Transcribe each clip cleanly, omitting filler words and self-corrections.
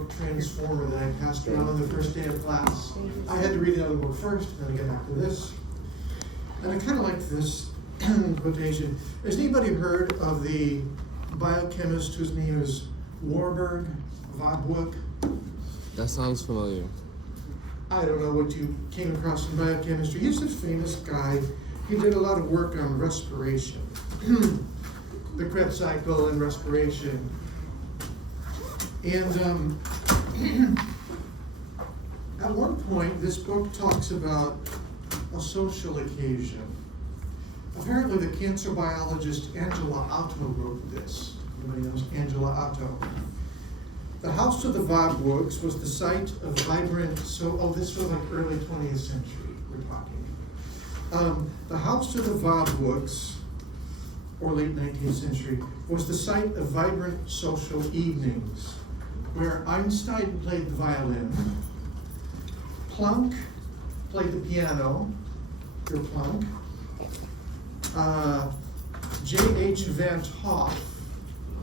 book, Transformer, that I passed around on the first day of class. I had to read the other book first, and then I get back to this. And I kind of like this quotation. Has anybody heard of the biochemist whose name is Warburg Vodwook? That sounds familiar. I don't know what you came across in biochemistry. He's a famous guy. He did a lot of work on respiration, the Krebs cycle and respiration. And at one point, this book talks about a social occasion. Apparently, the cancer biologist Angela Otto wrote this. Anybody knows Angela Otto? The house of the Vodwooks was the site of vibrant, this was like early 20th century, we're talking. The house of the Vodwooks, or late 19th century, was the site of vibrant social evenings, where Einstein played the violin, Planck played the piano, your Planck, J.H. Van 't Hoff,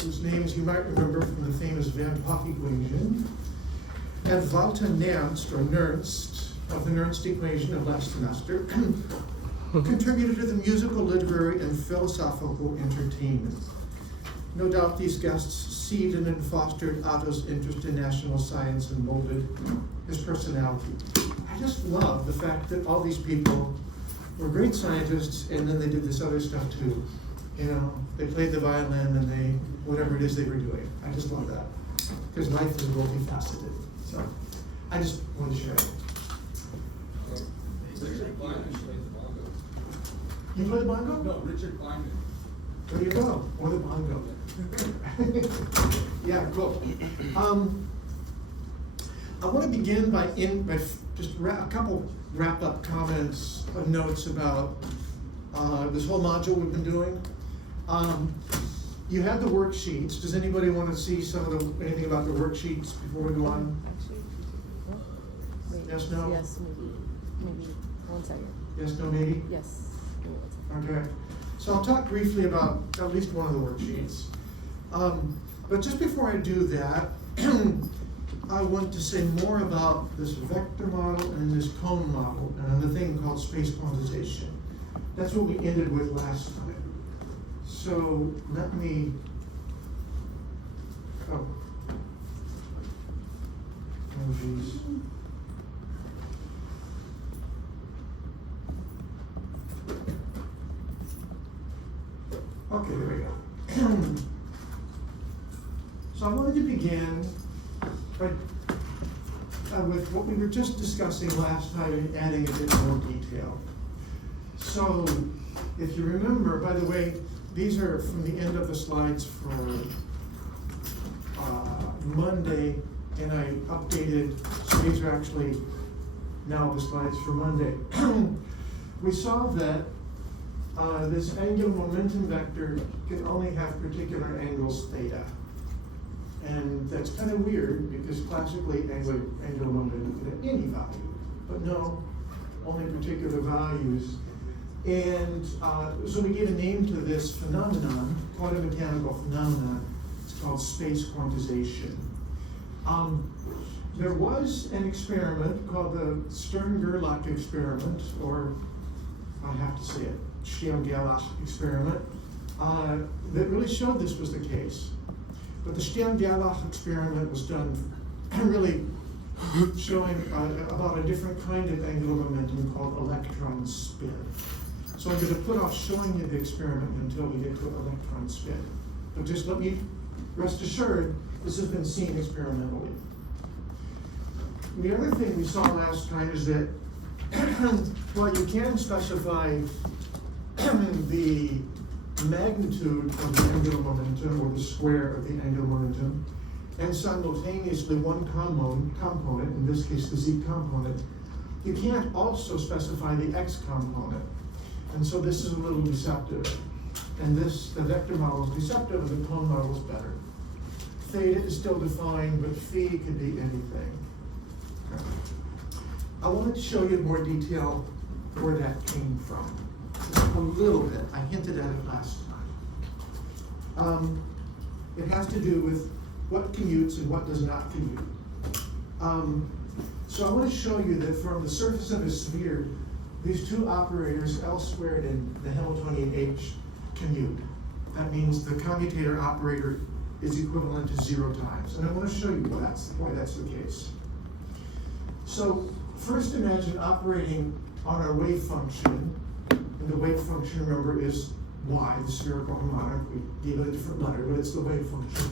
whose names you might remember from the famous Van 't Hoff equation, and Walter Nernst, or Nernst, of the Nernst equation of last semester, contributed to the musical, literary, and philosophical entertainment. No doubt these guests seeded and fostered Otto's interest in national science and molded his personality. I just love the fact that all these people were great scientists, and then they did this other stuff too. You know, they played the violin and they, whatever it is they were doing. I just love that. Because life is multifaceted. So, I just want to share it. Richard Kleinman played the bongo. You play the bongo? No, Richard Kleinman. There you go. Or the bongo. Yeah, cool. I want to begin by just a couple wrap-up comments, notes about this whole module we've been doing. You have the worksheets. Does anybody want to see anything about the worksheets before we go on? Wait, Yes, no? Yes, maybe. Maybe. 1 second. Yes, no, maybe? Yes. Give me 1 second. Okay. So I'll talk briefly about at least one of the worksheets. But just before I do that, I want to say more about this vector model and this cone model and another thing called space quantization. That's what we ended with last time. So let me, oh geez. Okay, there we go. So I wanted to begin with what we were just discussing last time and adding a bit more detail. So if you remember, by the way, these are from the end of the slides for Monday, and I updated, so these are actually now the slides for Monday. We saw that this angular momentum vector can only have particular angles theta. And that's kind of weird because classically angular momentum can have any value, but no, only particular values. And so we gave a name to this phenomenon, quantum mechanical phenomenon. It's called space quantization. There was an experiment called the Stern-Gerlach experiment, or I have to say it, Stern-Gerlach experiment, that really showed this was the case. But the Stern-Gerlach experiment was done really showing about a different kind of angular momentum called electron spin. So I'm going to put off showing you the experiment until we get to electron spin. But just let me rest assured, this has been seen experimentally. The other thing we saw last time is that while you can specify the magnitude of the angular momentum, or the square of the angular momentum, and simultaneously one component, in this case the z component, you can't also specify the x component. And so this is a little deceptive. And the vector model is deceptive, and the cone model is better. Theta is still defined, but phi could be anything. Okay. I wanted to show you in more detail where that came from. A little bit. I hinted at it last time. It has to do with what commutes and what does not commute. So I want to show you that from the surface of a sphere, these two operators, L squared and the Hamiltonian H, commute. That means the commutator operator is equivalent to 0 times. And I want to show you why that's the case. So first imagine operating on our wave function. And the wave function, remember, is y, the spherical harmonic. We gave it a different letter, but it's the wave function.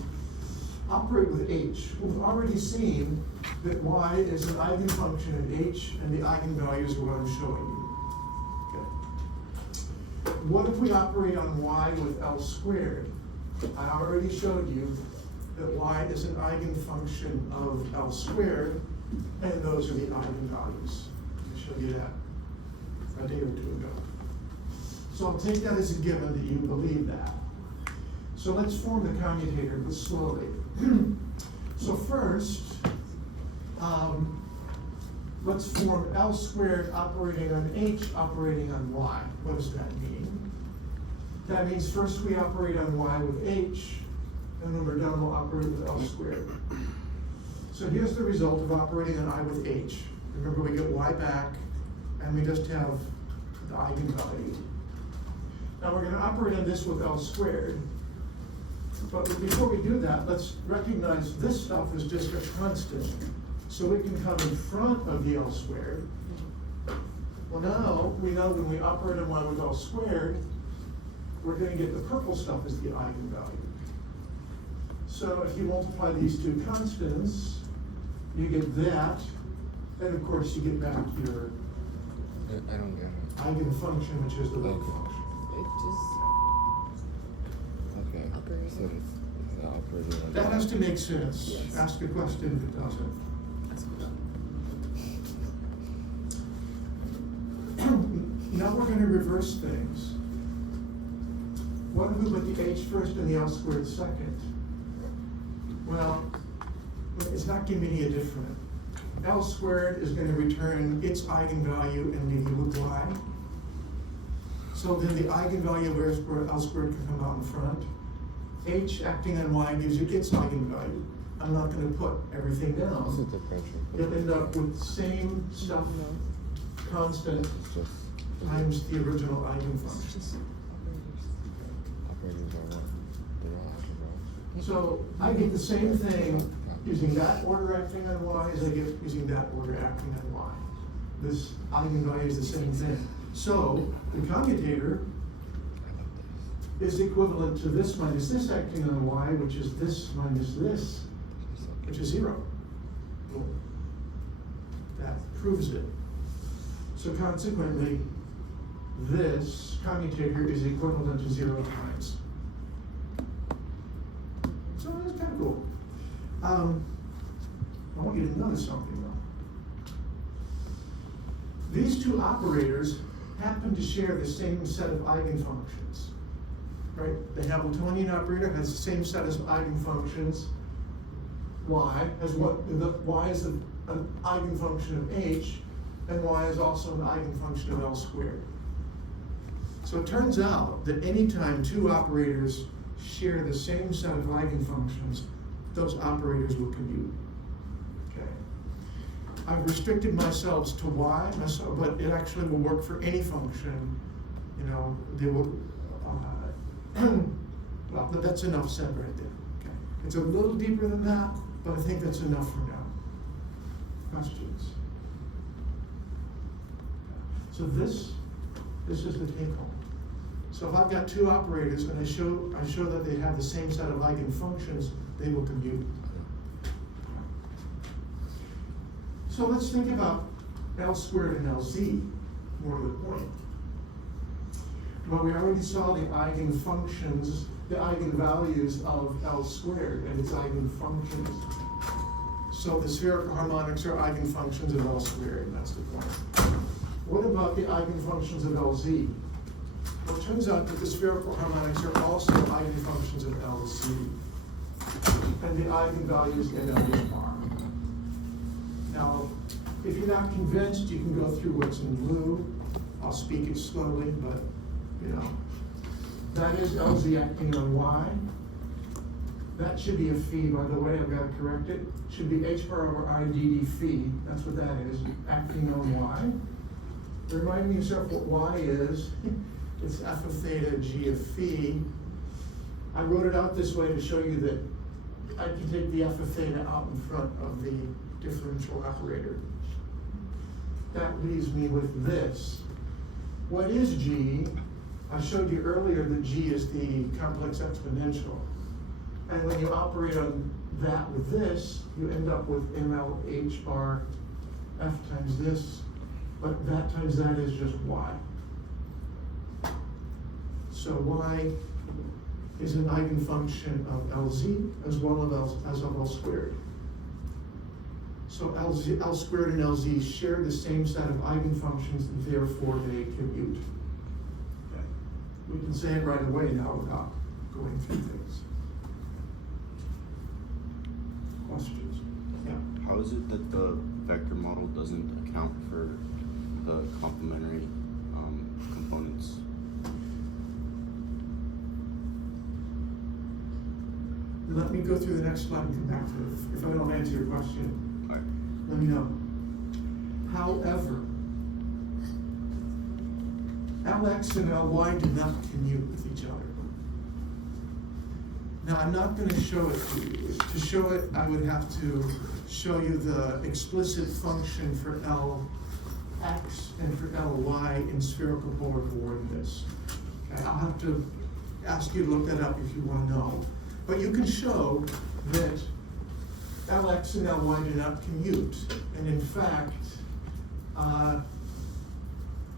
Operate with h. We've already seen that y is an eigenfunction at h, and the eigenvalues are what I'm showing you. Okay. What if we operate on y with L squared? I already showed you that y is an eigenfunction of L squared, and those are the eigenvalues. I showed you that a day or two ago. So I'll take that as a given that you believe that. So let's form the commutator, but slowly. So first, let's form L squared operating on H operating on Y. What does that mean? That means first we operate on Y with H, and when we're done, we'll operate with L squared. So here's the result of operating on I with H. Remember, we get Y back, and we just have the eigenvalue. Now we're going to operate on this with L squared. But before we do that, let's recognize this stuff is just a constant. So it can come in front of the L squared. Well, now we know when we operate on Y with L squared, we're going to get the purple stuff as the eigenvalue. So if you multiply these two constants, you get that, and of course you get back your I don't get it. eigenfunction, which is the wave function. It just Okay. Operating. So it's not operating on That has to make sense. Yes. Ask a question if it doesn't. Now we're going to reverse things. What if we put the H first and the L squared second? Well, it's not giving me a different. L squared is going to return its eigenvalue and leave you with Y. So then the eigenvalue where L squared can come out in front. H acting on Y gives you its eigenvalue. I'm not going to put everything What's the down. differential? You'll end up with the same stuff, constant, It's just times the original eigenfunction. just operators are what? They don't have to go. So I get the same thing using that order acting on Y as I get using that order acting on Y. This eigenvalue is the same thing. So the commutator is equivalent to this minus this acting on Y, which is this minus this, which is 0. That proves it. So consequently, this commutator is equivalent to 0 times. So that's kind of cool. I want you to notice something though. These two operators happen to share the same set of eigenfunctions. Right? The Hamiltonian operator has the same set of eigenfunctions. Y has Y is an eigenfunction of H, and Y is also an eigenfunction of L squared. So it turns out that anytime two operators share the same set of eigenfunctions, those operators will commute. Okay. I've restricted myself to Y, but it actually will work for any function. You know, they will. Well, but that's enough said right there. Okay. It's a little deeper than that, but I think that's enough for now. Questions? So this is the take home. So if I've got two operators and I show that they have the same set of eigenfunctions, they will commute. So let's think about L squared and LZ, more to the point. Well, we already saw the eigenfunctions, the eigenvalues of L squared and its eigenfunctions. So the spherical harmonics are eigenfunctions of L squared, and that's the point. What about the eigenfunctions of LZ? Well, it turns out that the spherical harmonics are also eigenfunctions of LZ, and the eigenvalues in L are. Now, if you're not convinced, you can go through what's in blue. I'll speak it slowly, but you know, that is LZ acting on Y. That should be a phi, by the way, I've got to correct it. Should be h bar over I dd phi, that's what that is, acting on y. Remind yourself what y is. It's f of theta g of phi. I wrote it out this way to show you that I can take the f of theta out in front of the differential operator. That leaves me with this. What is g? I showed you earlier that g is the complex exponential. And when you operate on that with this, you end up with ml h bar f times this, but that times that is just y. So y is an eigenfunction of Lz as well as of L squared. So L squared and Lz share the same set of eigenfunctions, and therefore they commute. Okay. We can say it right away now without going through things. Questions? Yeah. How is it that the vector model doesn't account for the complementary components? Let me go through the next slide and come back to it. If I don't answer your question, All right. let me know. However, Lx and Ly do not commute with each other. Now, I'm not going to show it to you. To show it, I would have to show you the explicit function for Lx and for Ly in spherical polar coordinates. Okay, I'll have to ask you to look that up if you want to know. But you can show that Lx and Ly do not commute. And in fact,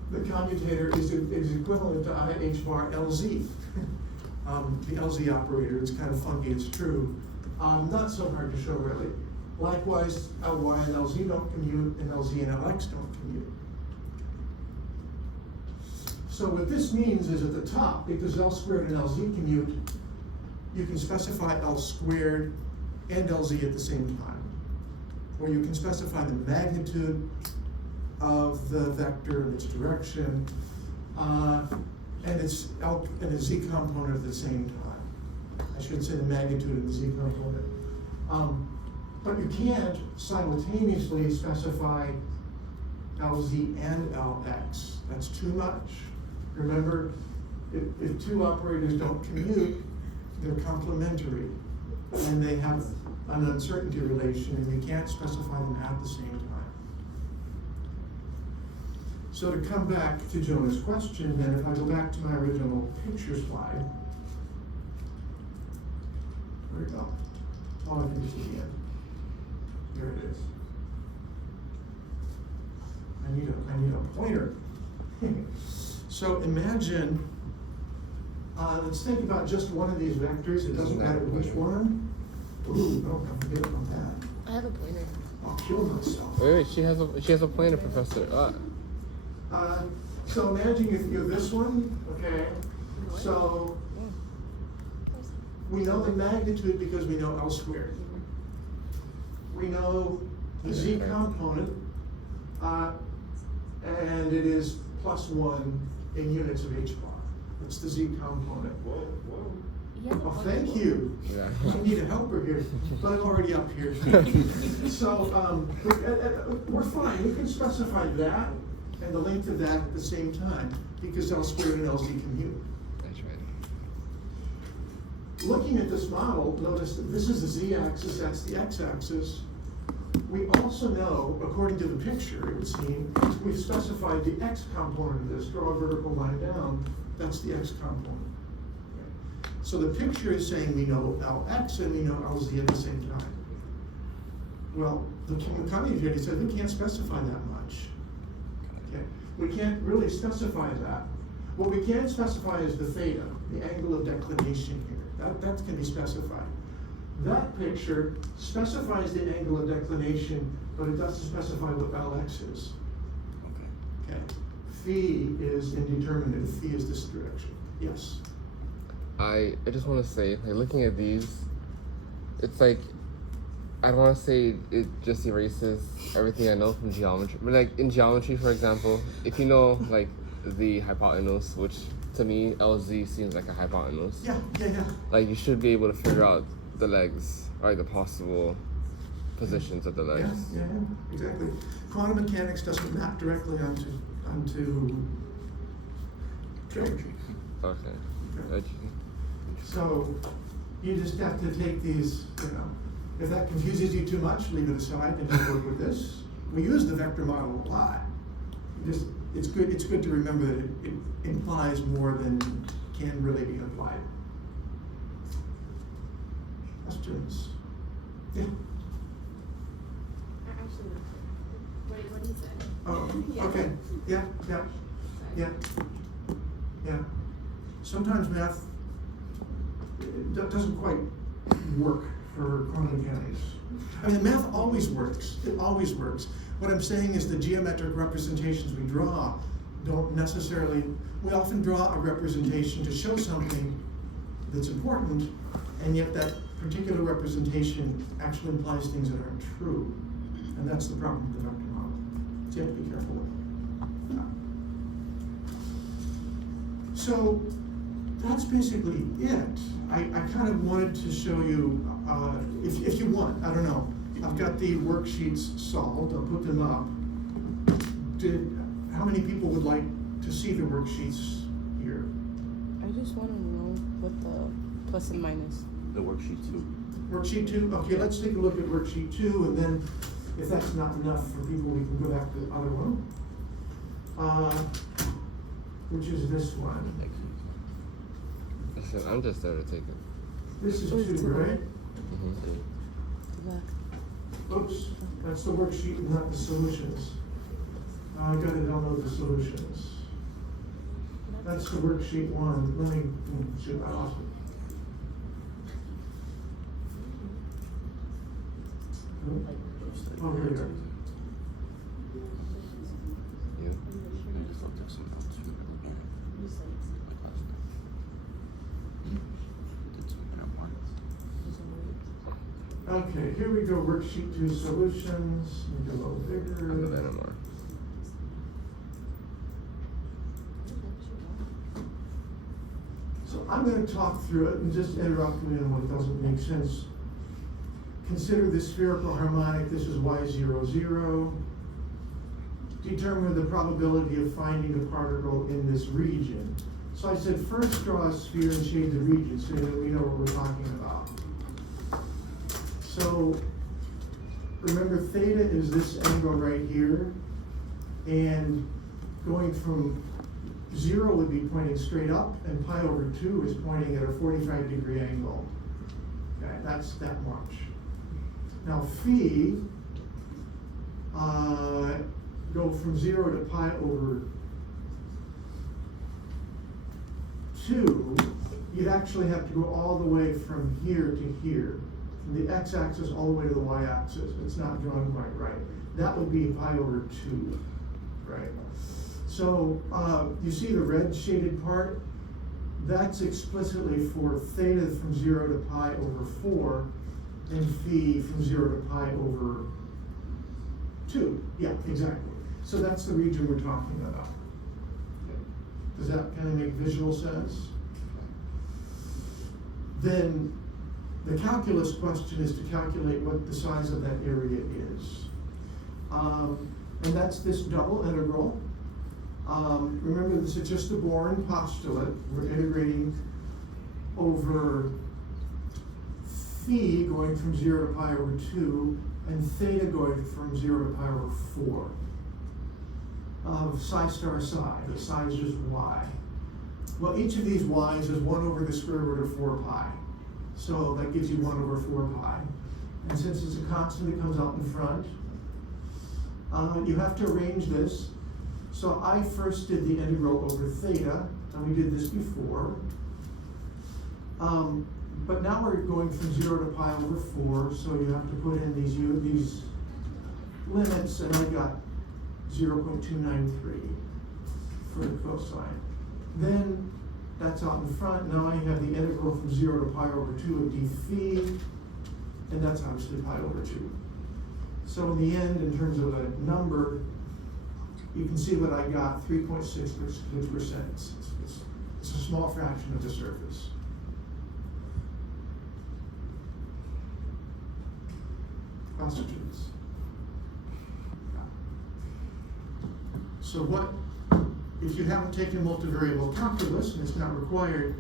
the commutator is equivalent to I h bar Lz. The Lz operator, it's kind of funky, it's true. Not so hard to show, really. Likewise, Ly and Lz don't commute, and Lz and Lx don't commute. So what this means is at the top, because L squared and Lz commute, you can specify L squared and Lz at the same time. Or you can specify the magnitude of the vector and its direction, and its L and the Z component at the same time. I should say the magnitude of the Z component. But you can't simultaneously specify Lz and Lx. That's too much. Remember, if two operators don't commute, they're complementary, and they have an uncertainty relation, and you can't specify them at the same time. So to come back to Jonah's question, then, if I go back to my original picture slide, where it go? Oh, I think it's the end. There it is. I need a pointer. So imagine. Let's think about just one of these vectors. It doesn't matter which one. Ooh, no, I'm forget about that. I have a pointer. I'll kill myself. Wait, she has a pointer, Professor. So imagine if you're this one, okay? So we know the magnitude because we know L squared. We know the Z component, and it is +1 in units of H bar. It's the Z component. Oh, thank you. Yeah. I need a helper here, but I'm already up here. So we're fine. We can specify that and the length of that at the same time because L squared and Lz commute. That's right. Looking at this model, notice that this is the Z-axis, that's the X-axis. We also know, according to the picture, it would seem, we've specified the X component of this. Draw a vertical line down, that's the X component. So the picture is saying we know Lx and we know Lz at the same time. Well, the commutator said we can't specify that much. Okay, we can't really specify that. What we can specify is the theta, the angle of declination here. That can be specified. That picture specifies the angle of declination, but it doesn't specify what Lx is. Okay. Phi is indeterminate. Phi is this direction. Yes. I just want to say, like, looking at these, it's like, I don't want to say it just erases everything I know from geometry. But like in geometry, for example, if you know like the hypotenuse, which to me LZ seems like a hypotenuse. Yeah. Like you should be able to figure out the legs, or the possible positions of the Yeah, legs. yeah, yeah, exactly. Quantum mechanics doesn't map directly onto geometry. Okay. Okay. So you just have to take these, if that confuses you too much, leave it aside and just work with this. We use the vector model a lot. It's good to remember that it implies more than can really be applied. Questions? Yeah. Actually, what he said. Oh, Yeah. okay. Yeah. Yeah. Sometimes math doesn't quite work for quantum mechanics. I mean, math always works. It always works. What I'm saying is the geometric representations we draw don't necessarily, we often draw a representation to show something that's important, and yet that particular representation actually implies things that aren't true. And that's the problem with the vector model. So you have to be careful with it. So that's basically it. I kind of wanted to show you, if you want, I don't know, I've got the worksheets solved, I'll put them up. How many people would like to see the worksheets here? I just want to know what the plus and minus. The worksheet 2. Worksheet 2? Okay, let's take a look at worksheet 2, and then if that's not enough for people, we can go back to the other one. Which is this one. Listen, I'm just there to take it. This is Oh, it's 2, a- right? Mm-hmm. Back. Oops, that's the worksheet, not the solutions. I gotta download the solutions. That's the worksheet 1. Let me, shoot, I lost it. Oh, here we go. You? I just looked at some notes from the beginning, like last night. Did some minor ones. Okay, here we go, worksheet 2 solutions. Make it a little And bigger. then more. So I'm going to talk through it and just interrupt me when it doesn't make sense. Consider the spherical harmonic. This is y0, 0. Determine the probability of finding a particle in this region. So I said first draw a sphere and shade the region so that we know what we're talking about. So remember, theta is this angle right here, and going from 0 would be pointing straight up, and pi over 2 is pointing at a 45-degree angle. Okay, that's that much. Now phi, go from 0 to pi over 2, you'd actually have to go all the way from here to here. From the x-axis all the way to the y-axis. It's not drawn quite right. That would be pi over 2, right? So you see the red shaded part? That's explicitly for theta from 0 to pi over 4, and phi from 0 to pi over 2. Yeah, exactly. So that's the region we're talking about. Does that kind of make visual sense? Then the calculus question is to calculate what the size of that area is. And that's this double integral. Remember, this is just a Born postulate. We're integrating over phi going from 0 to pi over 2, and theta going from 0 to pi over 4 of psi star psi. The size is y. Well, each of these y's is 1 over the square root of 4 pi. So that gives you 1 over 4 pi. And since it's a constant that comes out in front, you have to arrange this. So I first did the integral over theta, and we did this before. But now we're going from 0 to pi over 4, so you have to put in these limits, and I got 0.293 for the cosine. Then that's out in front. Now I have the integral from 0 to pi over 2 of d phi, and that's obviously pi over 2. So in the end, in terms of a number, you can see what I got, 3.66%. It's a small fraction of the surface. questions? So what, if you haven't taken multivariable calculus and it's not required,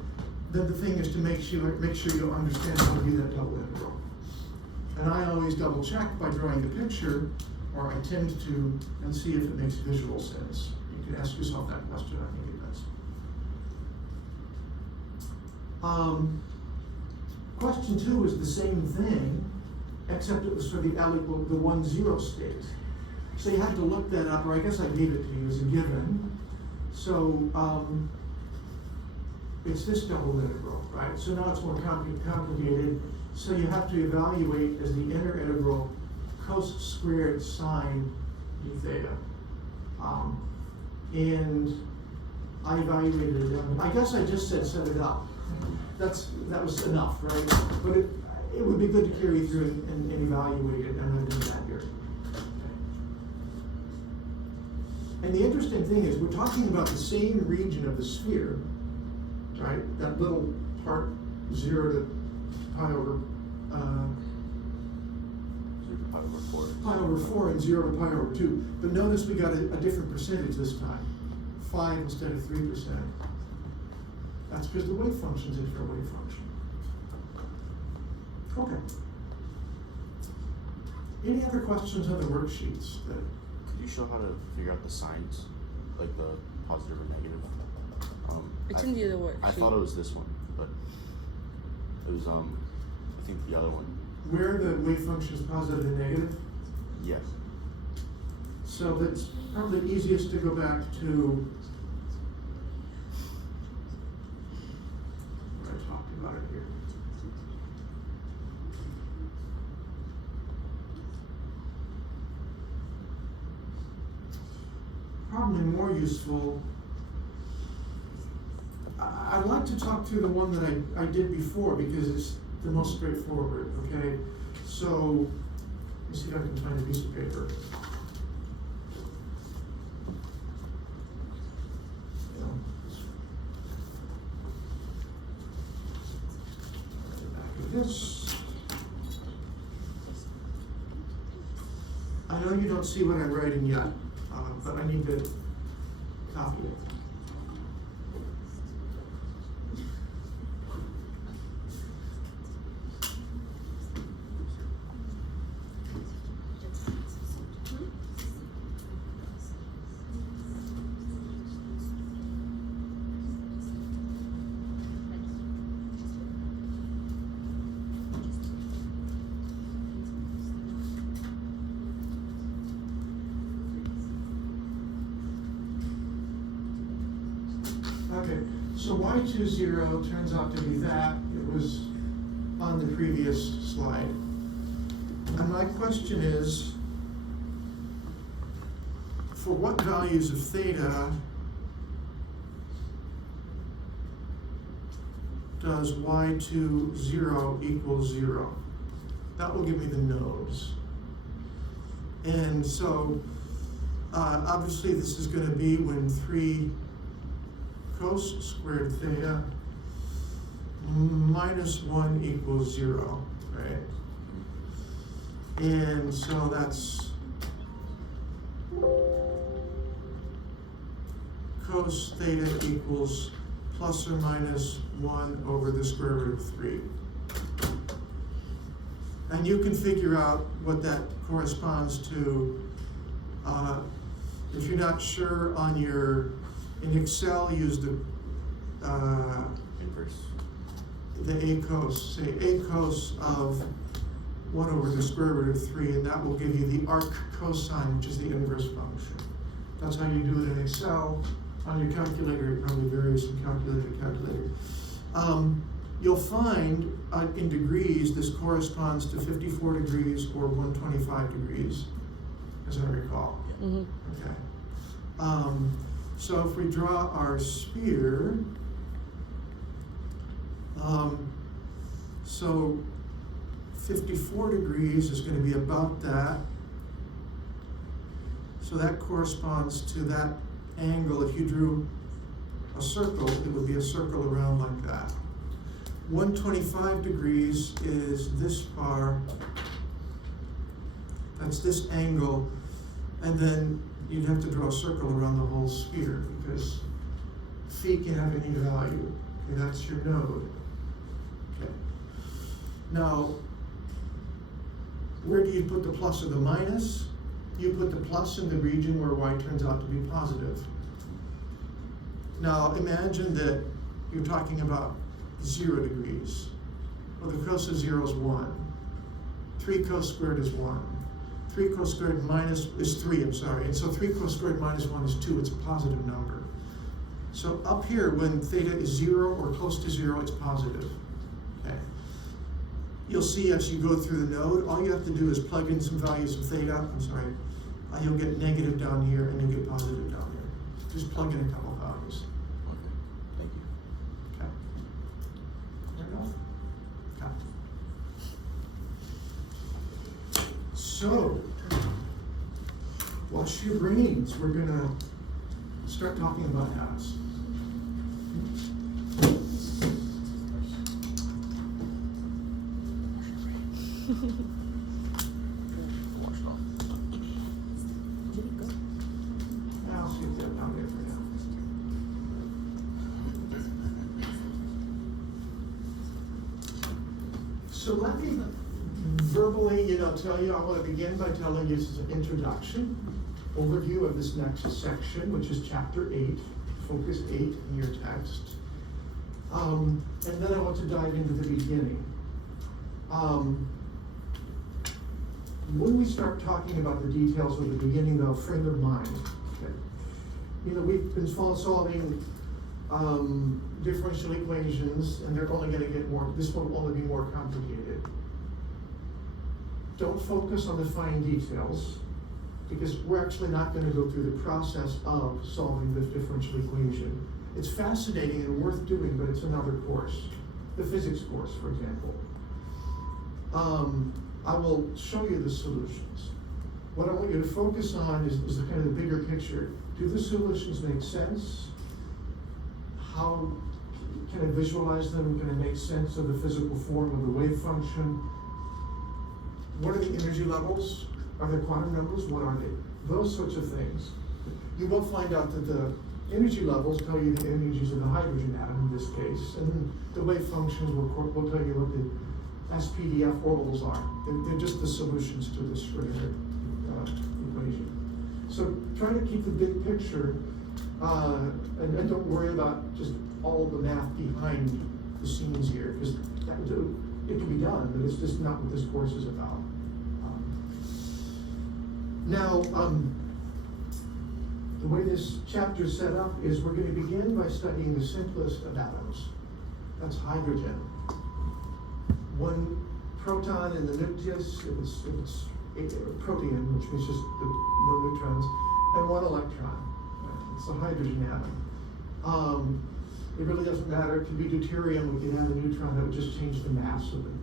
then the thing is to make sure you understand how to do that double integral. And I always double check by drawing the picture, or I tend to, and see if it makes visual sense. You can ask yourself that question, I think it does. Question 2 is the same thing, except it was for the L equal the 1, 0 state. So you had to look that up, or I guess I gave it to you as a given. So it's this double integral, right? So now it's more complicated. So you have to evaluate as the inner integral cos squared sine d theta. And I evaluated it. I guess I just said set it up. That was enough, right? But it would be good to carry through and evaluate it, and I'm going to do that here. And the interesting thing is we're talking about the same region of the sphere, right? That little part 0 to pi over 4 and 0 to pi over 2. But notice we got a different percentage this time, 5 instead of 3%. That's because the wave function's into a wave function. Okay. Any other questions on the worksheets? Could you show how to figure out the signs, like the positive or negative? It's in the other worksheet. I thought it was this one, but it was I think the other one. Where the wave function is positive and negative? Yes. So it's probably easiest to go back to where I talked about it here. Probably more useful. I'd like to talk through the one that I did before because it's the most straightforward, okay? So, let me see if I can find a piece of paper. Back of this. I know you don't see what I'm writing yet, but I need to copy it. Okay, so y20 turns out to be that. It was on the previous slide. And my question is, for what values of theta does y20 equal 0? That will give me the nodes. And so, obviously this is going to be when 3 cos squared theta minus 1 equals 0, right? And so that's cos theta equals plus or minus 1 over the square root of 3. And you can figure out what that corresponds to. If you're not sure on your, in Excel, use the Inverse. the a cos, say a cos of 1 over the square root of 3, and that will give you the arc cosine, which is the inverse function. That's how you do it in Excel. On your calculator, it probably varies from calculator to calculator. You'll find in degrees, this corresponds to 54 degrees or 125 degrees, as I recall. Mm-hmm. Okay. So if we draw our sphere, so 54 degrees is going to be about that. So that corresponds to that angle. If you drew a circle, it would be a circle around like that. 125 degrees is this far That's this angle, and then you'd have to draw a circle around the whole sphere because phi can have any value. Okay, that's your node. Okay. Now, where do you put the plus or the minus? You put the plus in the region where y turns out to be positive. Now, imagine that you're talking about 0 degrees. Well, the cos of 0 is 1. 3 cos squared is 1. 3 cos squared minus is 3, I'm sorry. And so 3 cos squared minus 1 is 2. It's a positive number. So up here, when theta is 0 or close to 0, it's positive. Okay. You'll see as you go through the node, all you have to do is plug in some values of theta. I'm sorry. You'll get negative down here and you'll get positive down here. Just plug in a couple values. Okay, thank you. Okay. Fair enough? Okay. So, wash your brains. We're gonna start talking about atoms. I'll see if they're down there for now. So let me verbally, tell you, I want to begin by telling you this is an introduction, overview of this next section, which is chapter 8, focus 8 in your text. And then I want to dive into the beginning. When we start talking about the details of the beginning, though, frame of mind. Okay. We've been solving differential equations, and they're only going to get more, this will only be more complicated. Don't focus on the fine details, because we're actually not going to go through the process of solving the differential equation. It's fascinating and worth doing, but it's another course. The physics course, for example. I will show you the solutions. What I want you to focus on is the kind of the bigger picture. Do the solutions make sense? How can I visualize them? Can I make sense of the physical form of the wave function? What are the energy levels? Are there quantum numbers? What are they? Those sorts of things. You will find out that the energy levels tell you the energies of the hydrogen atom in this case, and the wave functions will tell you what the SPDF orbitals are. They're just the solutions to this Schrödinger equation. So try to keep the big picture, and don't worry about just all the math behind the scenes here, because it can be done, but it's just not what this course is about. Now, the way this chapter is set up is we're going to begin by studying the simplest of atoms. That's hydrogen. One proton in the nucleus, if it's a protein, which means just no neutrons, and one electron. It's a hydrogen atom. It really doesn't matter. It could be deuterium. We could have a neutron that would just change the mass of it.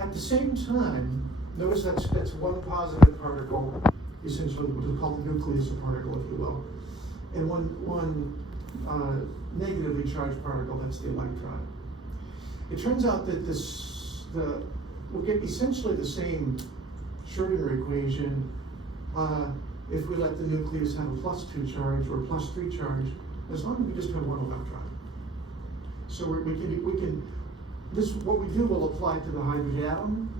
At the same time, notice that's one positive particle, essentially what is called the nucleus of particle, if you will, and one negatively charged particle, that's the electron. It turns out that we'll get essentially the same Schrödinger equation if we let the nucleus have a +2 charge or +3 charge, as long as we just have one electron. So what we do will apply to the hydrogen atom,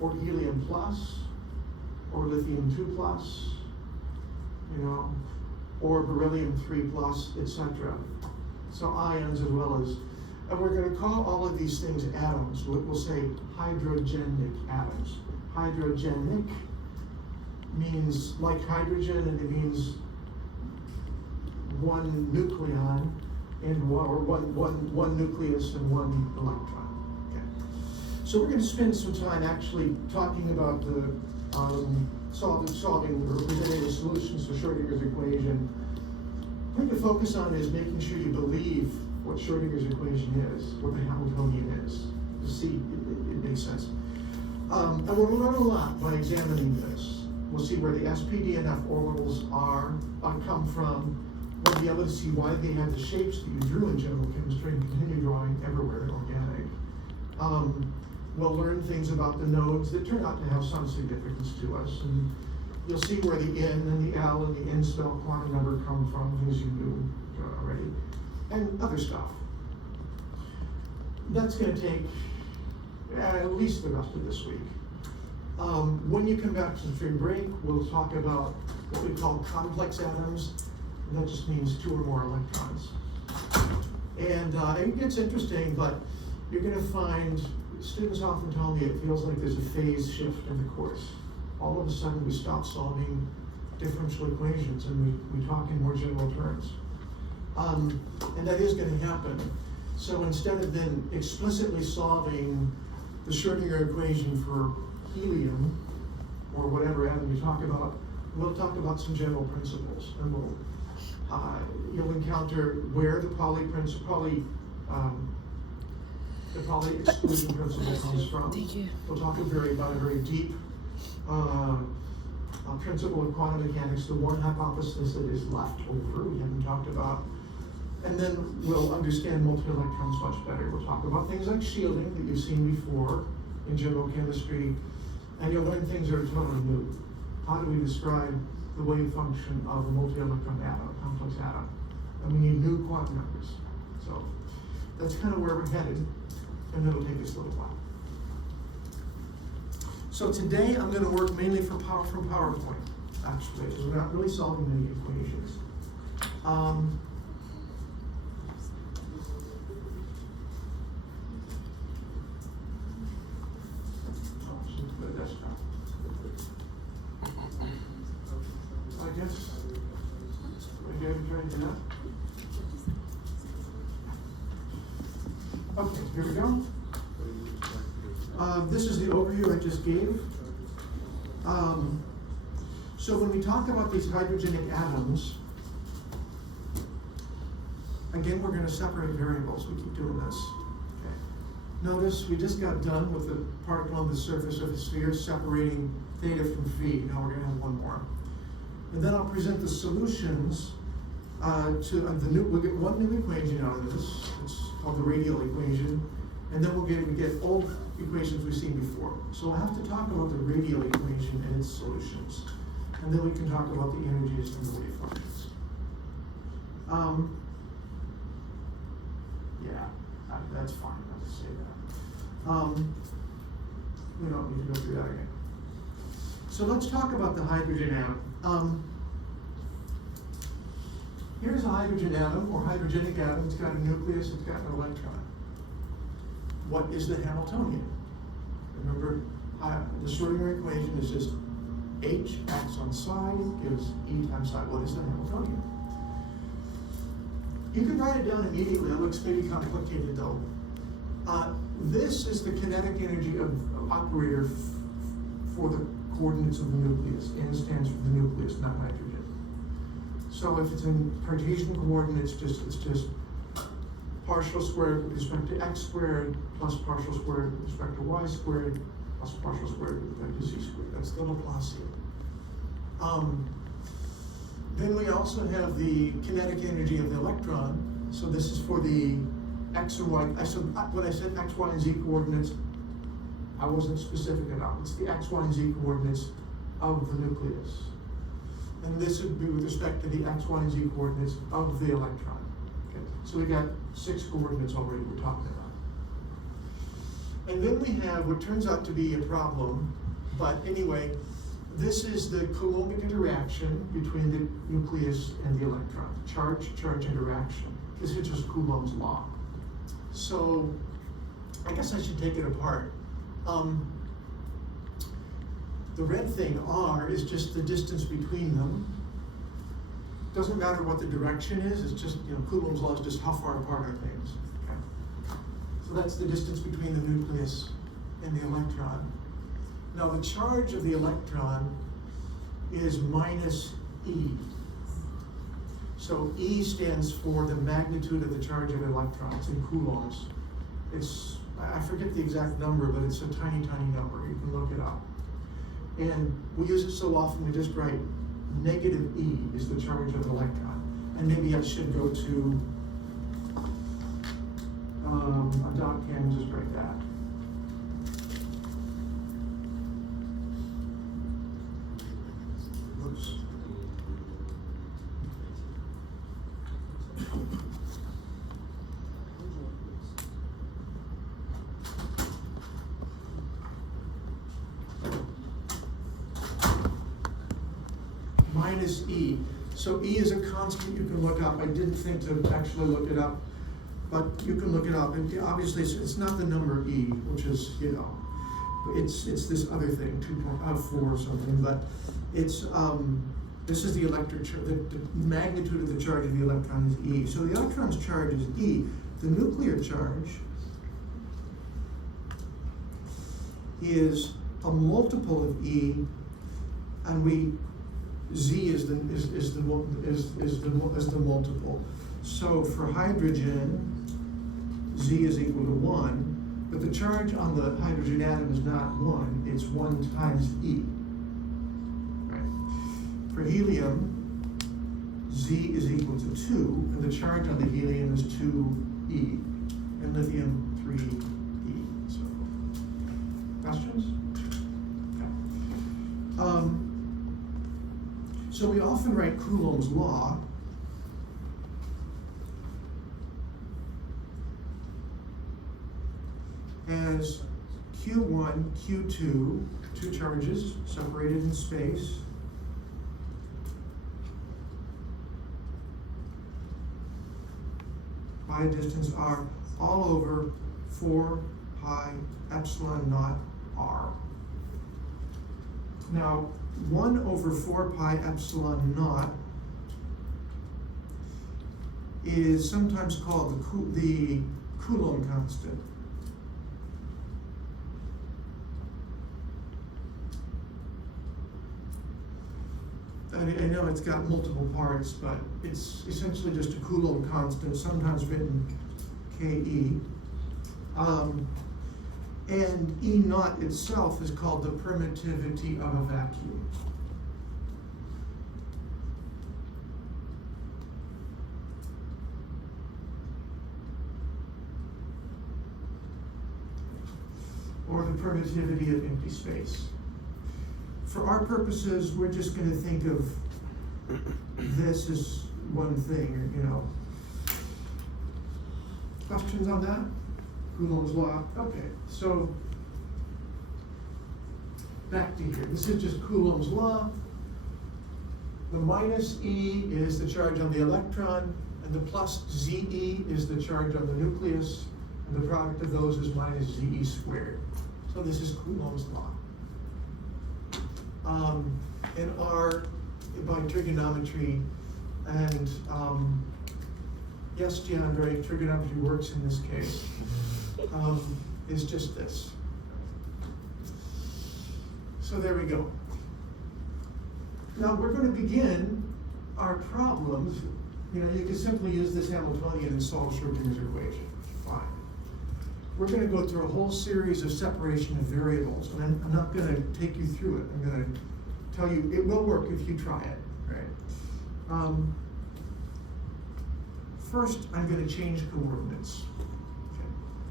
or helium plus, or lithium 2 plus, or beryllium 3 plus, etc. So ions as well as. And we're going to call all of these things atoms. We'll say hydrogenic atoms. Hydrogenic means like hydrogen, and it means one nucleon and one nucleus and one electron. Okay. So we're going to spend some time actually talking about the solving or presenting the solutions to Schrödinger's equation. What I'm going to focus on is making sure you believe what Schrödinger's equation is, what the Hamiltonian is, to see it makes sense. And we'll learn a lot by examining this. We'll see where the SPD and F orbitals come from. We'll be able to see why they have the shapes that you drew in general chemistry and continue drawing everywhere in organic. we'll learn things about the nodes that turn out to have some significance to us. And you'll see where the N and the L and the N spell quantum number come from, things you knew already, and other stuff. That's going to take at least the rest of this week. When you come back from spring break, we'll talk about what we call complex atoms. That just means 2 or more electrons. And it gets interesting, but you're going to find, students often tell me it feels like there's a phase shift in the course. All of a sudden we stop solving differential equations and we talk in more general terms. And that is going to happen. So instead of then explicitly solving the Schrodinger equation for helium, or whatever atom you talk about, we'll talk about some general principles, and you'll encounter where the Pauli exclusion principle comes from. Thank you. We'll talk about a very deep principle of quantum mechanics, the one hypothesis that is left over, we haven't talked about. And then we'll understand multi-electrons much better. We'll talk about things like shielding that you've seen before in general chemistry, and you'll learn things that are totally new. How do we describe the wave function of a multi-electron atom, complex atom? And we need new quantum numbers. So that's kind of where we're headed, and it'll take us a little while. So today I'm going to work mainly from PowerPoint, actually, because we're not really solving many equations. I guess, are you trying to do that? Okay, here we go. This is the overview I just gave. So when we talk about these hydrogenic atoms, again, we're going to separate variables. We keep doing this. Okay. Notice we just got done with the particle on the surface of the sphere separating theta from phi. Now we're going to have one more. And then I'll present the solutions we'll get one new equation out of this. It's called the radial equation. And then we get old equations we've seen before. So we'll have to talk about the radial equation and its solutions. And then we can talk about the energies and the wave functions. That's fine, I'll just say that. We don't need to go through that again. So let's talk about the hydrogen atom. Here's a hydrogen atom, or hydrogenic atom. It's got a nucleus, it's got an electron. What is the Hamiltonian? Remember, the Schrodinger equation is just H acts on psi gives E times psi. What is the Hamiltonian? You can write it down immediately. It looks maybe complicated though. This is the kinetic energy of operator for the coordinates of the nucleus. N stands for the nucleus, not nitrogen. So if it's in Cartesian coordinates, it's just partial squared with respect to x squared plus partial squared with respect to y squared plus partial squared with respect to z squared. That's the Laplacian. Then we also have the kinetic energy of the electron. So this is for the x and y. When I said x, y, and z coordinates, I wasn't specific enough. It's the x, y, and z coordinates of the nucleus. And this would be with respect to the x, y, and z coordinates of the electron. Okay. So we got 6 coordinates already we're talking about. And then we have what turns out to be a problem, but anyway, this is the Coulombic interaction between the nucleus and the electron. Charge interaction. This is just Coulomb's law. So I guess I should take it apart. The red thing, R, is just the distance between them. Doesn't matter what the direction is, it's just, Coulomb's law is just how far apart are things. Okay. So that's the distance between the nucleus and the electron. Now the charge of the electron is minus E. So E stands for the magnitude of the charge of electrons in coulombs. I forget the exact number, but it's a tiny, tiny number. You can look it up. And we use it so often we just write negative E is the charge of an electron. And maybe I should go to a dot can and just write that. goes. Minus E. So E is a constant you can look up. I didn't think to actually look it up, but you can look it up. And obviously, it's not the number E, which is, you know, it's this other thing, 2.4 or something. But it's this is the electric charge. The magnitude of the charge of the electron is E. So the electron's charge is E. The nuclear charge is a multiple of E, and Z is the multiple. So for hydrogen, Z is equal to 1, but the charge on the hydrogen atom is not 1, it's 1 times E. Right. For helium, Z is equal to 2, and the charge on the helium is 2E, and lithium 3E. So, questions? Okay. So we often write Coulomb's law as Q1, Q2, two charges separated in space, by a distance r, all over 4 pi epsilon naught r. Now, 1 over 4 pi epsilon naught is sometimes called the Coulomb constant. I know it's got multiple parts, but it's essentially just a Coulomb constant, sometimes written Ke. And E naught itself is called the permittivity of a vacuum. Or the permittivity of empty space. For our purposes, we're just going to think of this as one thing, you know. Questions on that? Coulomb's law. Okay, so back to here. This is just Coulomb's law. The minus E is the charge on the electron, and the plus ZE is the charge on the nucleus, and the product of those is minus ZE squared. So this is Coulomb's law. In R, by trigonometry, and yes, DeAndre, trigonometry works in this case, is just this. So there we go. Now we're going to begin our problems. You know, you can simply use this Hamiltonian and solve Schrodinger's equation. Fine. We're going to go through a whole series of separation of variables, and I'm not going to take you through it. I'm going to tell you it will work if you try it, right? First, I'm going to change coordinates. Okay.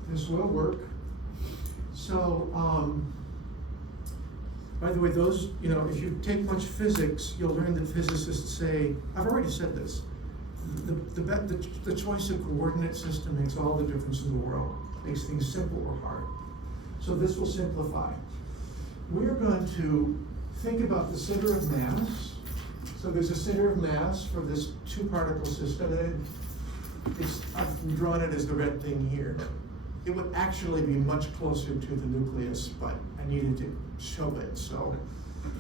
This will work. So, by the way, those, you know, if you take much physics, you'll learn that physicists say, I've already said this, the choice of coordinate system makes all the difference in the world, makes things simple or hard. So this will simplify. We're going to think about the center of mass. So there's a center of mass for this two-particle system, and I've drawn it as the red thing here. It would actually be much closer to the nucleus, but I needed to show it. So,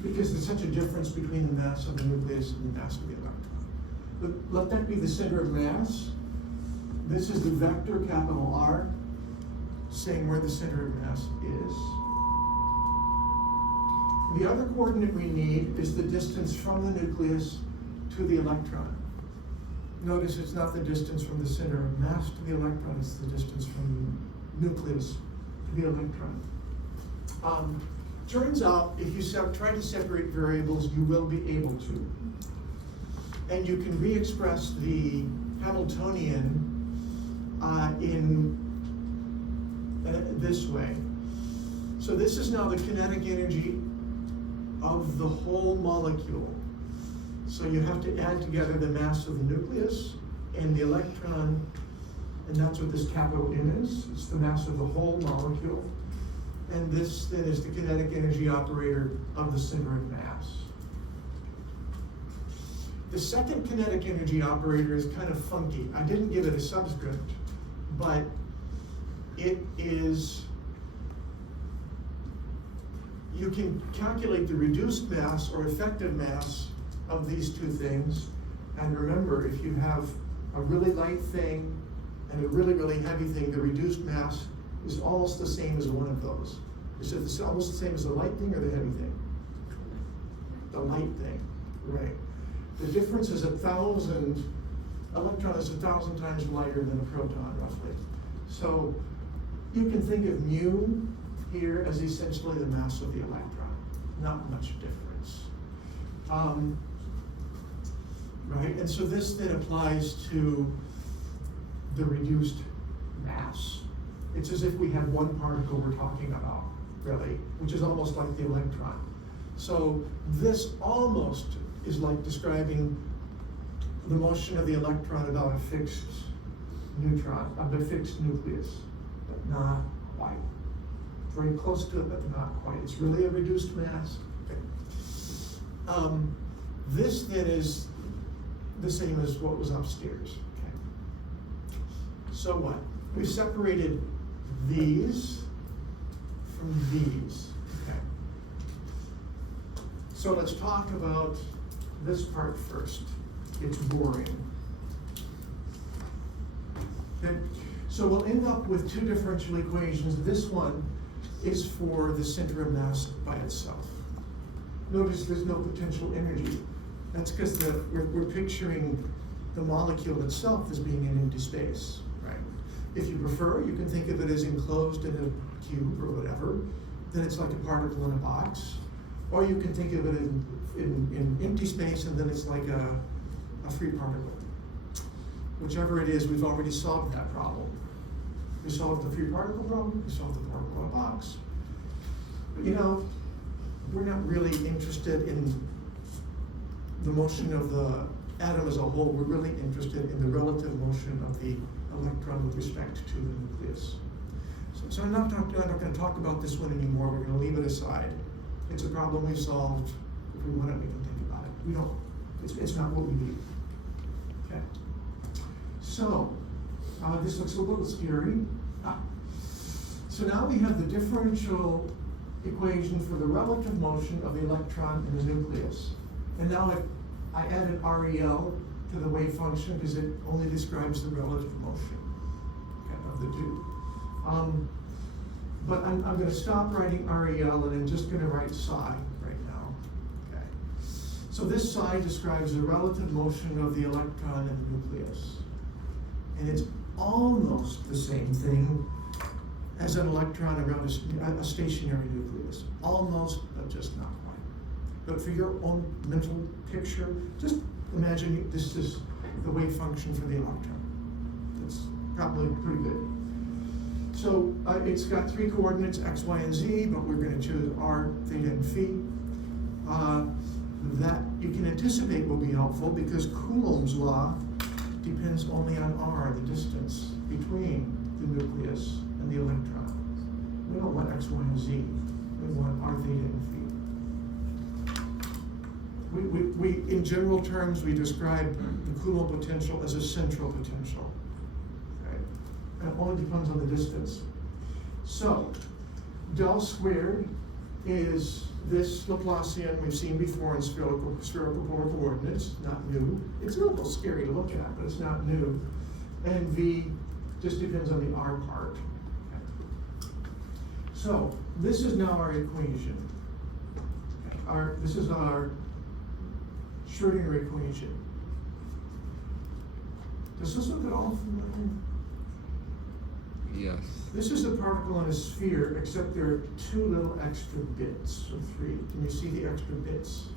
because there's such a difference between the mass of the nucleus and the mass of the electron. But let that be the center of mass. This is the vector capital R, saying where the center of mass is. The other coordinate we need is the distance from the nucleus to the electron. Notice it's not the distance from the center of mass to the electron, it's the distance from the nucleus to the electron. Turns out, if you try to separate variables, you will be able to. And you can re-express the Hamiltonian in this way. So this is now the kinetic energy of the whole molecule. So you have to add together the mass of the nucleus and the electron, and that's what this capital N is. It's the mass of the whole molecule. And this then is the kinetic energy operator of the center of mass. The second kinetic energy operator is kind of funky. I didn't give it a subscript, but it is, you can calculate the reduced mass or effective mass of these two things. And remember, if you have a really light thing and a really, really heavy thing, the reduced mass is almost the same as one of those. Is it almost the same as the light thing or the heavy thing? The light thing, right. The difference is 1,000, electron is 1,000 times lighter than a proton, roughly. So you can think of mu here as essentially the mass of the electron. Not much difference. Right, and so this then applies to the reduced mass. It's as if we had one particle we're talking about, really, which is almost like the electron. So this almost is like describing the motion of the electron about a fixed neutron, of a fixed nucleus, but not quite. Very close to it, but not quite. It's really a reduced mass. Okay. This then is the same as what was upstairs. Okay. So what? We separated these from these. Okay. So let's talk about this part first. It's boring. Okay. So we'll end up with two differential equations. This one is for the center of mass by itself. Notice there's no potential energy. That's because we're picturing the molecule itself as being in empty space, right? If you prefer, you can think of it as enclosed in a cube or whatever. Then it's like a particle in a box. Or you can think of it in empty space, and then it's like a free particle. Whichever it is, we've already solved that problem. We solved the free particle problem, we solved the particle in a box. But you know, we're not really interested in the motion of the atom as a whole. We're really interested in the relative motion of the electron with respect to the nucleus. So I'm not going to talk about this one anymore. We're going to leave it aside. It's a problem we solved. If we want it, we can think about it. We don't. It's not what we need. Okay. So this looks a little scary. So now we have the differential equation for the relative motion of the electron in the nucleus. And now I added REL to the wave function because it only describes the relative motion, okay, of the two. But I'm going to stop writing REL and I'm just going to write psi right now. Okay. So this psi describes the relative motion of the electron in the nucleus. And it's almost the same thing as an electron around a stationary nucleus. Almost, but just not quite. But for your own mental picture, just imagine this is the wave function for the electron. That's probably pretty good. So it's got three coordinates, x, y, and z, but we're going to choose r, theta, and phi. That you can anticipate will be helpful because Coulomb's law depends only on r, the distance between the nucleus and the electron. We don't want x, y, and z. We want r, theta, and phi. We in general terms, we describe the Coulomb potential as a central potential. Okay? And it only depends on the distance. So, del squared is this Laplacian we've seen before in spherical polar coordinates, not new. It's a little scary to look at, but it's not new. And v just depends on the r part. Okay. So, this is now our equation. This is our Schrödinger equation. Does this look at all familiar? Yes. This is a particle in a sphere, except there are two little extra bits, or three. Can you see the extra bits?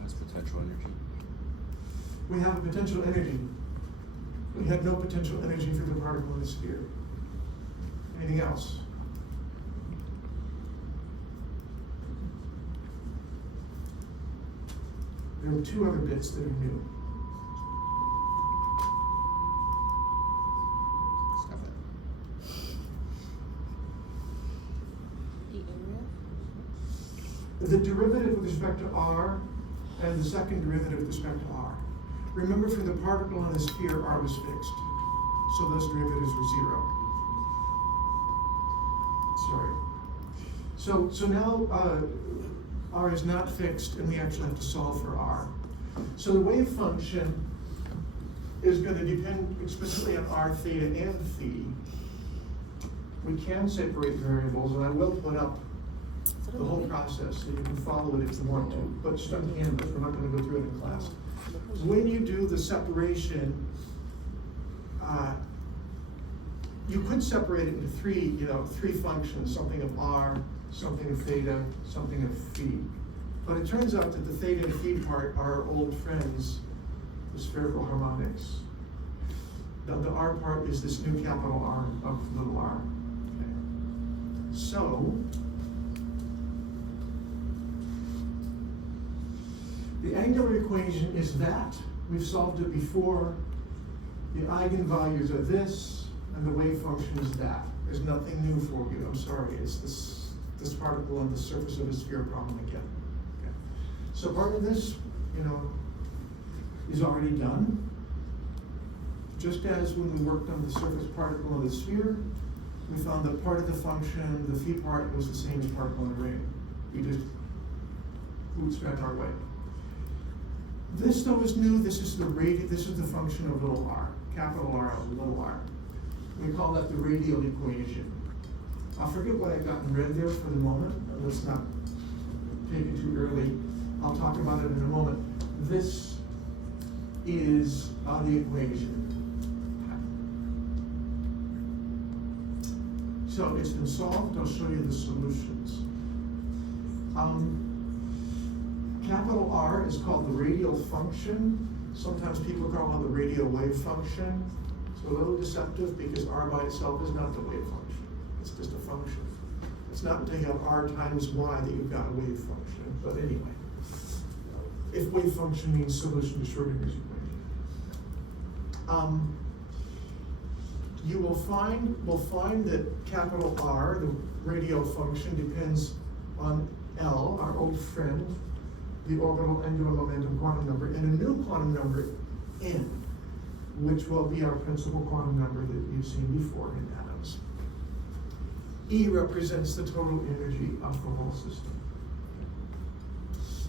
That's potential energy. We have a potential energy. We had no potential energy for the particle in the sphere. Anything else? There are two other bits that are new. Stop that. The area? The derivative with respect to r and the second derivative with respect to r. Remember, for the particle on the sphere, r was fixed. So those derivatives were 0. Sorry. So now r is not fixed, and we actually have to solve for r. So the wave function is going to depend explicitly on r, theta, and phi. We can separate variables, and I will put up the whole process so you can follow it if you want to, but just on Canvas. We're not going to go through it in class. When you do the separation, you could separate it into three functions, something of r, something of theta, something of phi. But it turns out that the theta and phi part are our old friends, the spherical harmonics. The r part is this new capital R of little r. Okay. So, the angular equation is that. We've solved it before. The eigenvalues are this, and the wave function is that. There's nothing new for you. I'm sorry. It's this particle on the surface of a sphere problem again. Okay. So part of this, is already done. Just as when we worked on the surface particle of the sphere, we found that part of the function, the phi part, was the same as particle in a ring. We just bootstrapped our way. This though is new. This is the function of little r, capital R of little r. We call that the radial equation. I'll forget what I got in red there for the moment. Let's not take it too early. I'll talk about it in a moment. This is the equation. So it's been solved. I'll show you the solutions. Capital R is called the radial function. Sometimes people call it the radial wave function. It's a little deceptive because R by itself is not the wave function. It's just a function. It's not until you have R times Y that you've got a wave function. But anyway, if wave function means solution to Schrödinger's equation. You will find that capital R, the radial function, depends on L, our old friend, the orbital angular momentum quantum number, and a new quantum number, N, which will be our principal quantum number that you've seen before in atoms. E represents the total energy of the whole system.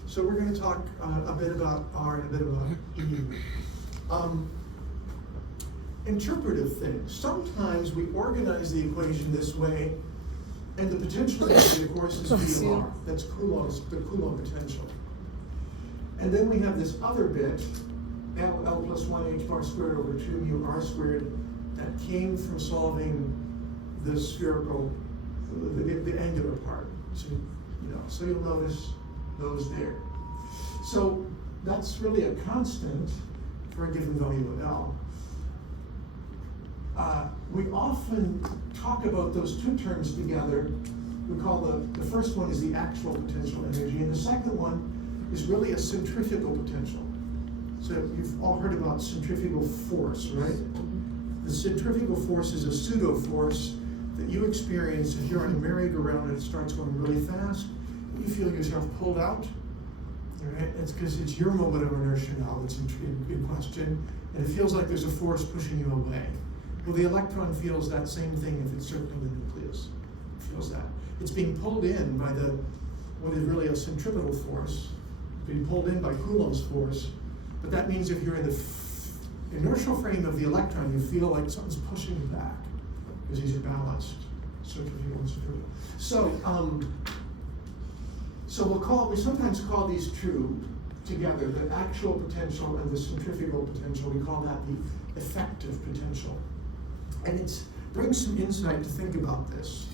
So we're going to talk a bit about R and a bit about E. Interpretive things. Sometimes we organize the equation this way, and the potential energy, of course, is V of R. That's the Coulomb potential. And then we have this other bit, L plus 1 h bar squared over 2 mu r squared, that came from solving the spherical, the angular part. So you'll notice those there. So that's really a constant for a given value of L. We often talk about those two terms together. We call the first one is the actual potential energy, and the second one is really a centrifugal potential. So you've all heard about centrifugal force, right? The centrifugal force is a pseudo force that you experience if you're on a merry-go-round and it starts going really fast. You feel yourself pulled out, right? It's because it's your moment of inertia now that's in question, and it feels like there's a force pushing you away. Well, the electron feels that same thing if it's circling the nucleus. It feels that. It's being pulled in by what is really a centripetal force, being pulled in by Coulomb's force, but that means if you're in the inertial frame of the electron, you feel like something's pushing you back because he's balanced, centrifugal and centripetal. So we sometimes call these two together, the actual potential and the centrifugal potential. We call that the effective potential. And it brings some insight to think about this.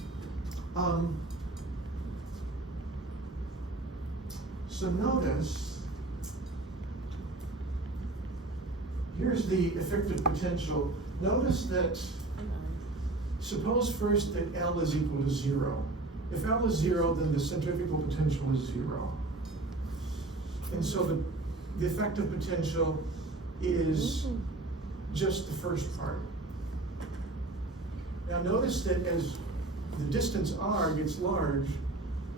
So notice, here's the effective potential. Notice that, suppose first that L is equal to 0. If L is 0, then the centrifugal potential is 0. And so the effective potential is just the first part. Now notice that as the distance r gets large,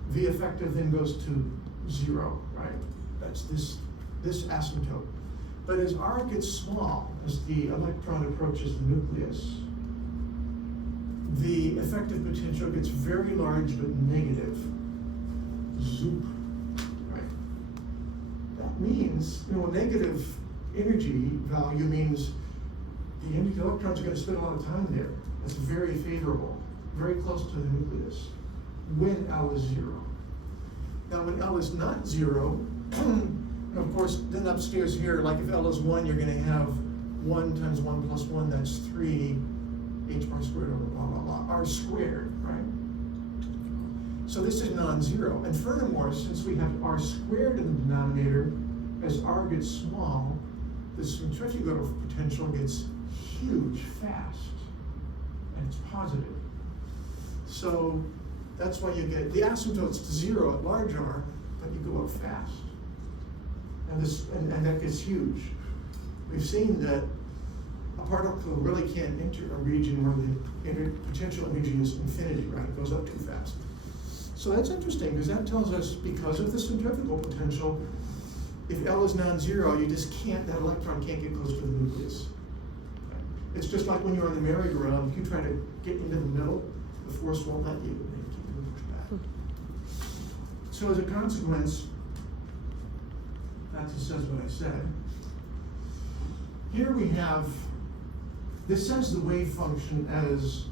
V effective then goes to 0, right? That's this asymptote. But as r gets small, as the electron approaches the nucleus, the effective potential gets very large but negative. Zoop, right? That means, a negative energy value means the electrons are going to spend a lot of time there. That's very favorable, very close to the nucleus, when L is 0. Now, when L is not 0, of course, then upstairs here, like if L is 1, you're going to have 1 times 1 plus 1, that's 3, h bar squared over blah, blah, blah, r squared, right? So this is non-zero. And furthermore, since we have r squared in the denominator, as r gets small, the centrifugal potential gets huge fast, and it's positive. So that's why you get, the asymptote's to 0 at large r, but you go up fast. And that gets huge. We've seen that a particle really can't enter a region where the potential energy is infinity, right? It goes up too fast. So that's interesting, because that tells us, because of the centrifugal potential, if L is non-zero, you just can't, that electron can't get close to the nucleus. It's just like when you're on the merry-go-round, if you try to get into the middle, the force won't let you, and you keep being pushed back. So as a consequence, that just says what I said. Here we have, this says the wave function as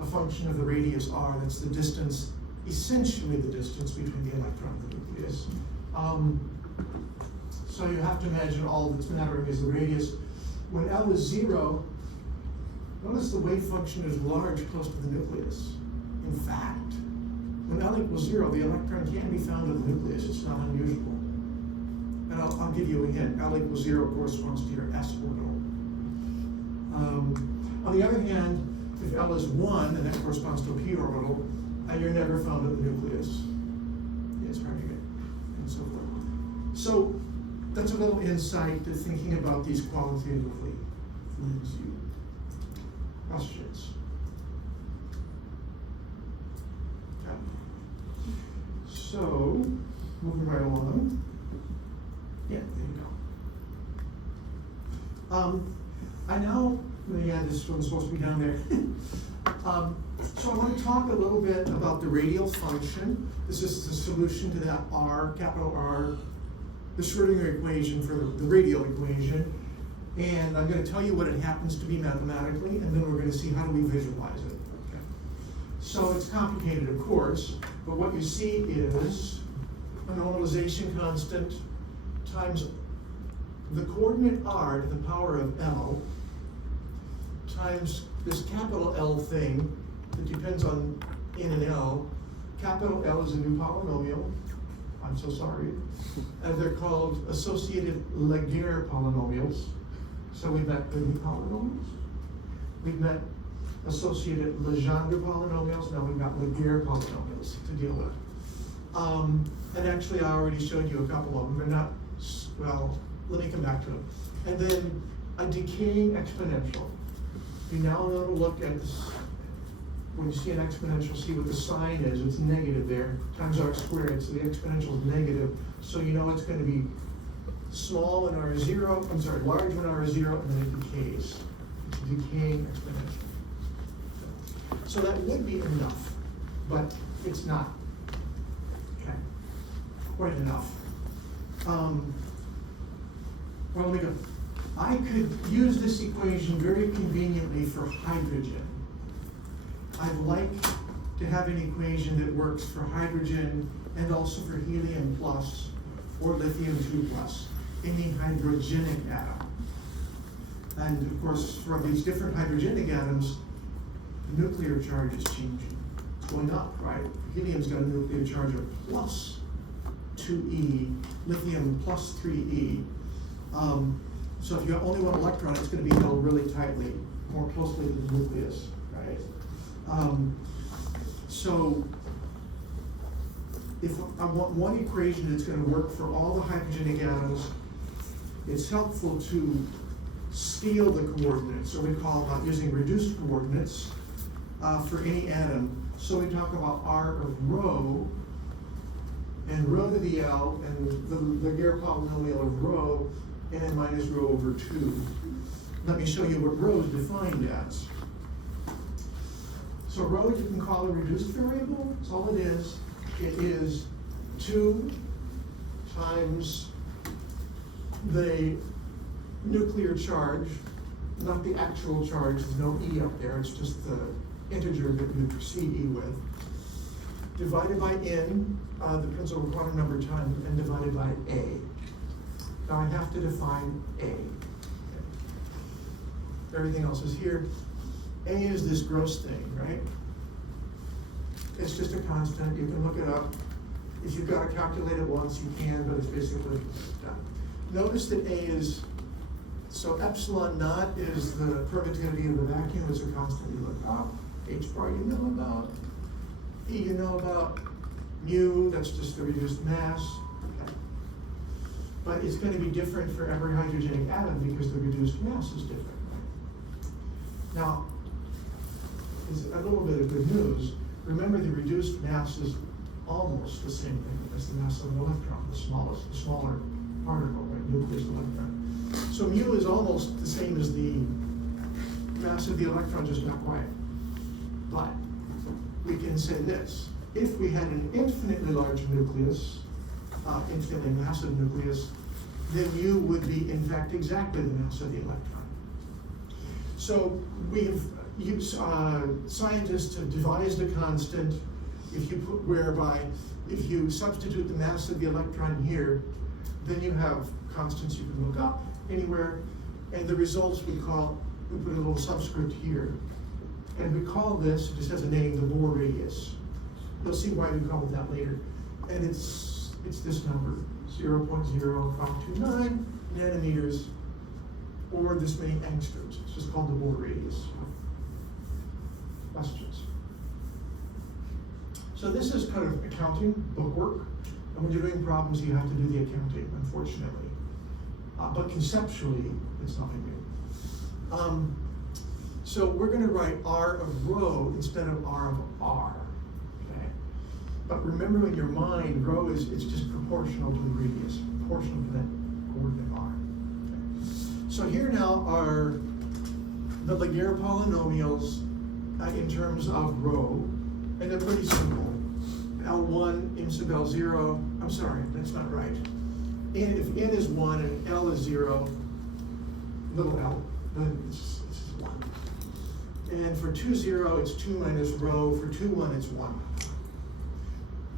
a function of the radius r, that's the distance, essentially the distance between the electron and the nucleus. So you have to imagine all that's mattering is the radius. When L is 0, notice the wave function is large close to the nucleus. In fact, when L equals 0, the electron can be found in the nucleus. It's not unusual. And I'll give you a hint. L equals 0 corresponds to your s orbital. On the other hand, if L is 1, and that corresponds to a p orbital, you're never found in the nucleus. It's hard to get, and so forth. So that's a little insight to thinking about these qualitatively. Leaves you questions. Okay. So, moving right along. Yeah, there you go. This one's supposed to be down there. So I want to talk a little bit about the radial function. This is the solution to that R, capital R, the Schrödinger equation for the radial equation. And I'm going to tell you what it happens to be mathematically, and then we're going to see how do we visualize it. Okay. So it's complicated, of course, but what you see is a normalization constant times the coordinate r to the power of L times this capital L thing that depends on N and L. Capital L is a new polynomial. I'm so sorry. And they're called associated Laguerre polynomials. So we've met the new polynomials. We've met associated Legendre polynomials. Now we've got Laguerre polynomials to deal with. And actually I already showed you a couple of them. They're not, well, let me come back to them. And then a decaying exponential. You now know to look at this. When you see an exponential, see what the sign is. It's negative there, times r squared, so the exponential is negative. So you know it's going to be small when r is 0, large when r is 0, and then it decays. It's a decaying exponential. So that would be enough, but it's not. Okay, quite enough. Well, let me go. I could use this equation very conveniently for hydrogen. I'd like to have an equation that works for hydrogen and also for helium plus or lithium 2 plus, any hydrogenic atom. And of course, for these different hydrogenic atoms, the nuclear charge is changing. It's going up, right? Helium's got a nuclear charge of plus 2e, lithium plus 3e. So if you have only one electron, it's going to be held really tightly, more closely to the nucleus, right? So if I want one equation that's going to work for all the hydrogenic atoms it's helpful to steal the coordinates. So we call using reduced coordinates for any atom. So we talk about R of rho, and rho to the L, and the Laguerre polynomial of rho, n minus rho over 2. Let me show you what rho is defined as. So rho you can call a reduced variable. That's all it is. It is 2 times the nuclear charge, not the actual charge. There's no E up there. It's just the integer that you precede E with, divided by n, the principal quantum number time, and divided by A. Now I have to define A. Okay. Everything else is here. A is this gross thing, right? It's just a constant. You can look it up. If you've got to calculate it once, you can, but it's basically done. Notice that A is, so epsilon naught is the permittivity of the vacuum. It's a constant you look up. H bar you know about. E you know about. Mu, that's just the reduced mass. Okay. But it's going to be different for every hydrogenic atom because the reduced mass is different. Right? Now, is a little bit of good news. Remember, the reduced mass is almost the same thing as the mass of an electron, the smaller particle, right? Nucleus electron. So mu is almost the same as the mass of the electron, just not quite. But we can say this: if we had an infinitely large nucleus, infinitely massive nucleus, then mu would be, in fact, exactly the mass of the electron. So we've used, scientists have devised a constant whereby if you substitute the mass of the electron here, then you have constants you can look up anywhere, and the results we put a little subscript here. And we call this, it just has a name, the Bohr radius. You'll see why we call it that later. And it's this number, 0.0529 nanometers, or this many angstroms. It's just called the Bohr radius. Questions? So this is kind of accounting, bookwork. And when you're doing problems, you have to do the accounting, unfortunately. But conceptually, it's nothing new. So we're going to write R of rho instead of R of R. Okay? But remember in your mind, rho it's just proportional to the radius, proportional to that coordinate R. Okay? So here now are the Laguerre polynomials in terms of rho, and they're pretty simple. L1, m sub L0, I'm sorry, that's not right. And if n is 1 and L is 0, little l, then it's 1. And for 2, 0, it's 2 minus rho. For 2, 1, it's 1.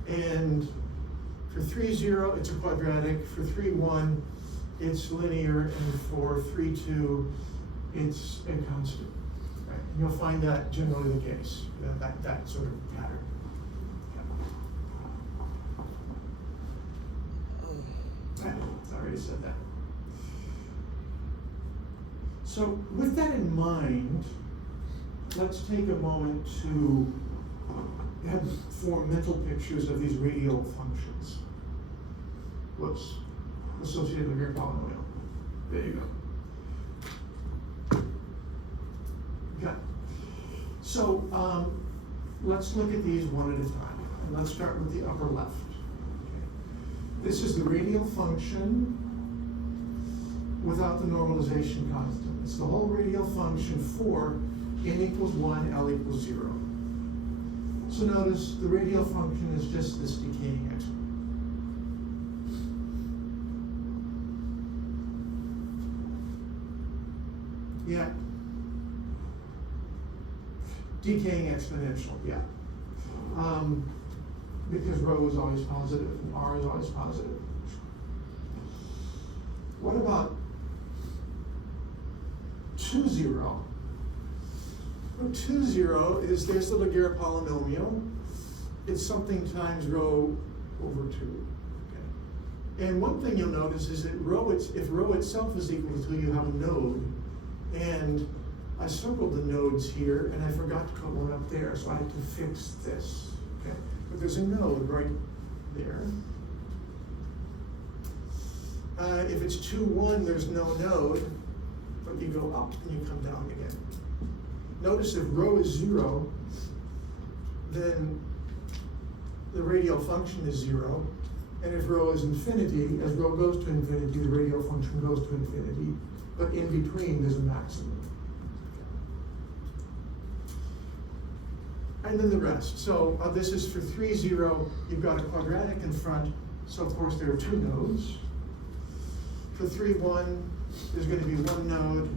And for 3, 0, it's a quadratic. For 3, 1, it's linear. And for 3, 2, it's a constant. Right? And you'll find that generally the case, that sort of pattern. I already said that. So with that in mind, let's take a moment to form mental pictures of these radial functions. Whoops. Associated with your polynomial. There you go. Okay. So let's look at these one at a time. And let's start with the upper left. This is the radial function without the normalization constant. It's the whole radial function for n equals 1, L equals 0. So notice the radial function is just this decaying exponent. Yeah. Decaying exponential, yeah. Because rho is always positive and r is always positive. What about 2, 0? Well, 2, 0 is, there's the Laguerre polynomial. It's something times rho over 2. Okay. And one thing you'll notice is that if rho itself is equal to 2, you have a node. And I circled the nodes here, and I forgot to put one up there, so I had to fix this. Okay. But there's a node right there. If it's 2-1, there's no node, but you go up and you come down again. Notice if rho is 0, then the radial function is 0. And if rho is infinity, as rho goes to infinity, the radial function goes to infinity. But in between, there's a maximum. And then the rest. So this is for 3-0, you've got a quadratic in front, so of course there are 2 nodes. For 3-1, there's going to be 1 node,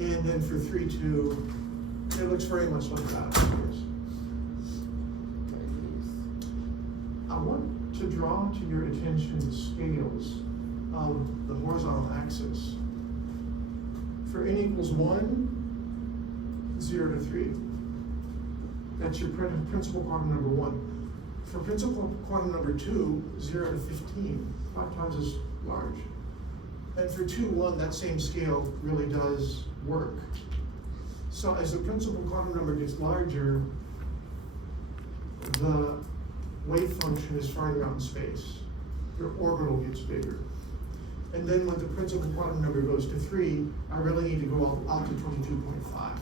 and then for 3-2, it looks very much like that. I want to draw to your attention the scales of the horizontal axis. For n equals 1, 0 to 3. That's your principal quantum number 1. For principal quantum number 2, 0 to 15, 5 times as large. And for 2-1, that same scale really does work. So as the principal quantum number gets larger, the wave function is farther out in space. Your orbital gets bigger. And then when the principal quantum number goes to 3, I really need to go out to 22.5.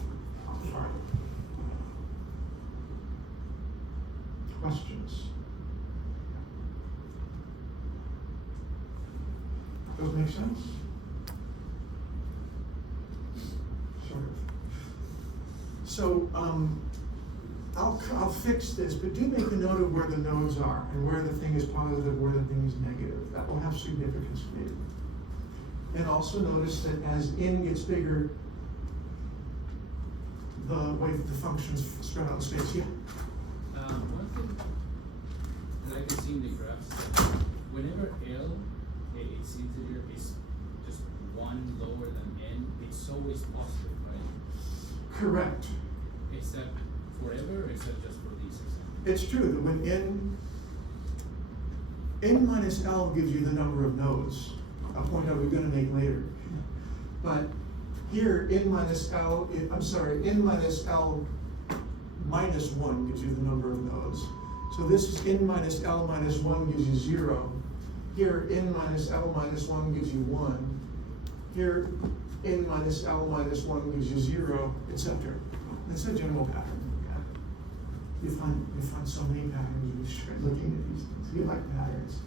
Questions? Does it make sense? Sort of. So I'll fix this, but do make a note of where the nodes are and where the thing is positive, where the thing is negative. That will have significance for you. And also notice that as n gets bigger, the functions spread out in space. Yeah. One thing that I can see in the graphs, whenever L, its integer is just 1 lower than n, it's always positive, right? Correct. Is that forever, or is that just for these examples? It's true that when n minus L gives you the number of nodes, a point I was going to make later. But here, n minus L minus 1 gives you the number of nodes. So this is n minus L minus 1 gives you 0. Here, n minus L minus 1 gives you 1. Here, n minus L minus 1 gives you 0, etc. It's a general pattern. Yeah. You find so many patterns when you start looking at these things. You like patterns.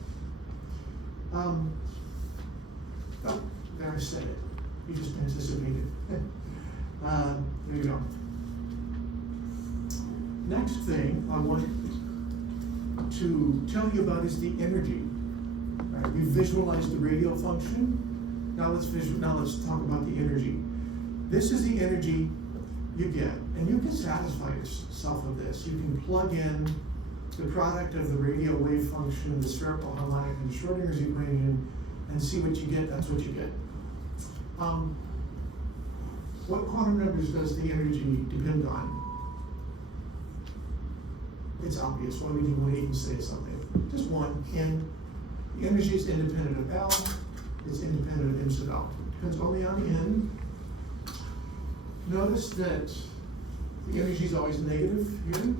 Oh, there I said it. You just anticipated. There you go. Next thing I want to tell you about is the energy. All right, we visualized the radial function. Now let's talk about the energy. This is the energy you get, and you can satisfy yourself with this. You can plug in the product of the radial wave function, the spherical harmonic, and Schrodinger's equation, and see what you get. That's what you get. What quantum numbers does the energy depend on? It's obvious. Why would you want to even say something? Just one. N. The energy is independent of L. It's independent of M sub L. Depends only on N. Notice that the energy is always negative here.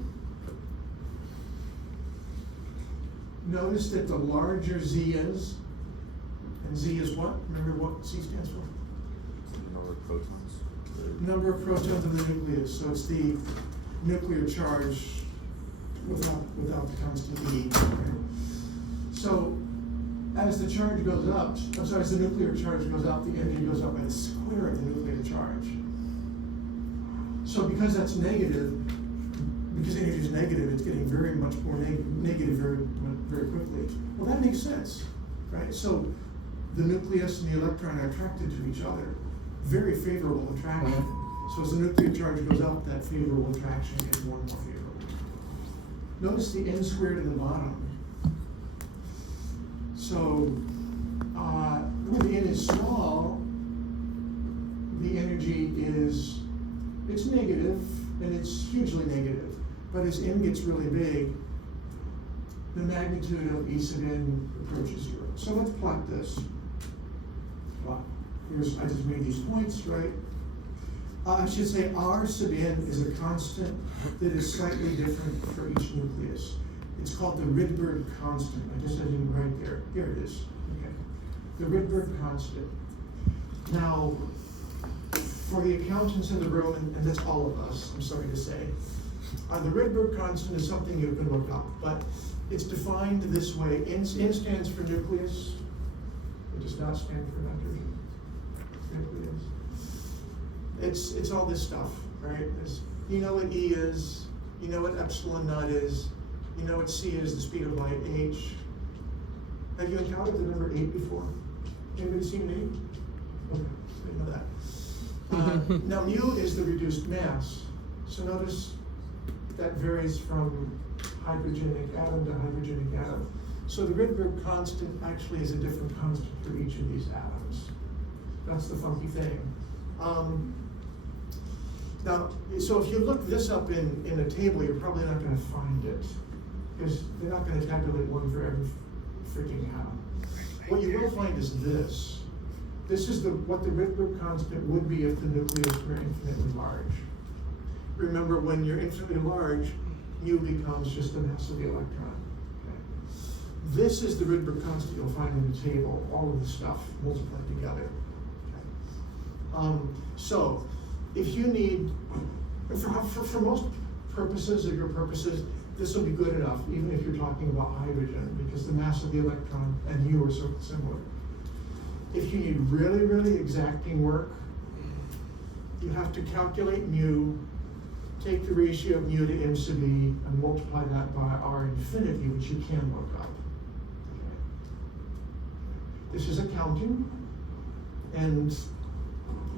Notice that the larger Z is, and Z is what? Remember what Z stands for? Number of protons. Number of protons in the nucleus. So it's the nuclear charge without the constant E. So as the charge goes up, as the nuclear charge goes up, the energy goes up by the square of the nuclear charge. So because that's negative, because energy is negative, it's getting very much more negative very quickly. Well, that makes sense, right? So the nucleus and the electron are attracted to each other. Very favorable attraction. So as the nuclear charge goes up, that favorable attraction gets more and more favorable. Notice the n squared at the bottom. So when n is small, the energy is, it's negative, and it's hugely negative. But as n gets really big, the magnitude of E sub n approaches 0. So let's plot this. Well, I just made these points, right? I should say R sub n is a constant that is slightly different for each nucleus. It's called the Rydberg constant. I just didn't write there. Here it is. Okay. the Rydberg constant. Now, for the accountants in the room, and that's all of us, I'm sorry to say, the Rydberg constant is something you can look up, but it's defined this way. N stands for nucleus. It does not stand for nitrogen. Nucleus. It's all this stuff, right? You know what E is, you know what epsilon naught is, you know what C is, the speed of light, H. Have you encountered the number 8 before? Anybody seen an 8? Okay, so you know that. Now mu is the reduced mass. So notice that varies from hydrogenic atom to hydrogenic atom. So the Rydberg constant actually is a different constant for each of these atoms. That's the funky thing. Now, so if you look this up in a table, you're probably not going to find it, because they're not going to tabulate one for every freaking atom. What you will find is this. This is what the Rydberg constant would be if the nucleus were infinitely large. Remember, when you're infinitely large, mu becomes just the mass of the electron. Okay? This is the Rydberg constant you'll find in the table, all of the stuff multiplied together. Okay? So, if you need, for most purposes of your purposes, this will be good enough, even if you're talking about hydrogen, because the mass of the electron and mu are so similar. If you need really, really exacting work, you have to calculate mu, take the ratio of mu to m sub e, and multiply that by r infinity, which you can look up. Okay. This is accounting, and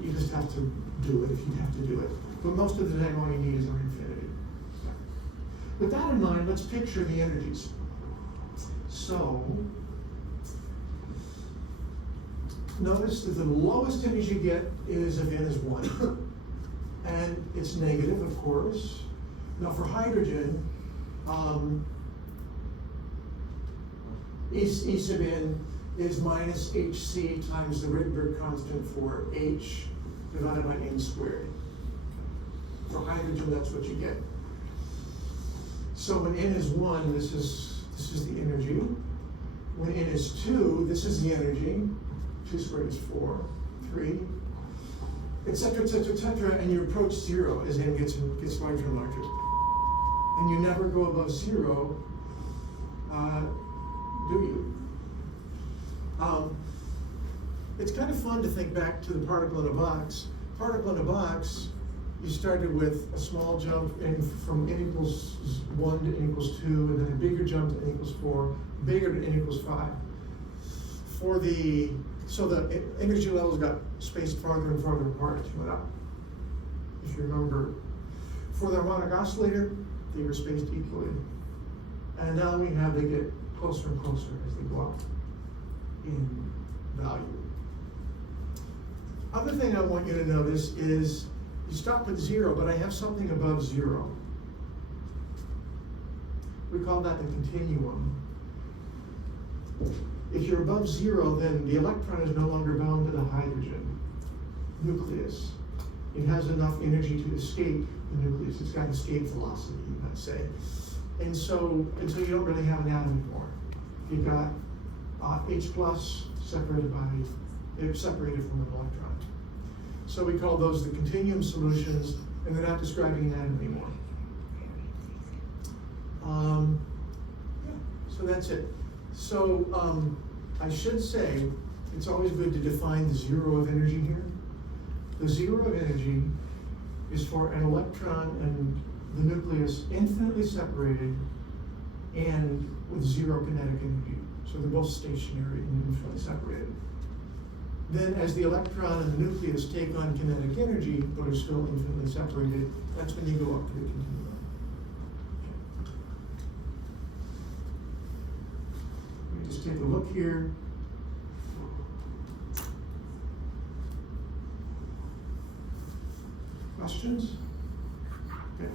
you just have to do it if you have to do it. But most of the time, all you need is r infinity. With that in mind, let's picture the energies. So, notice that the lowest energy you get is if n is 1. And it's negative, of course. Now for hydrogen, E sub n is minus hc times the Rydberg constant for h divided by n squared. For hydrogen, that's what you get. So when n is 1, this is the energy. When n is 2, this is the energy. 2 squared is 4, 3, etc., etc., etc., and you approach 0 as n gets larger and larger. And you never go above 0, do you? It's kind of fun to think back to the particle in a box. Particle in a box, you started with a small jump from n equals 1 to n equals 2, and then a bigger jump to n equals 4, bigger to n equals 5. So the energy levels got spaced farther and farther apart as you went up. If you remember, for the harmonic oscillator, they were spaced equally. And now they get closer and closer as they go up in value. Other thing I want you to notice is you stop at 0, but I have something above 0. We call that the continuum. If you're above 0, then the electron is no longer bound to the hydrogen nucleus. It has enough energy to escape the nucleus. It's got escape velocity, you might say. And so you don't really have an atom anymore. You've got H plus separated from an electron. So we call those the continuum solutions, and they're not describing an atom anymore. So that's it. So I should say, it's always good to define the zero of energy here. The zero of energy is for an electron and the nucleus infinitely separated and with zero kinetic energy. So they're both stationary and infinitely separated. Then as the electron and the nucleus take on kinetic energy, but are still infinitely separated, that's when you go up to the continuum. Let me just take a look here. Questions? Okay.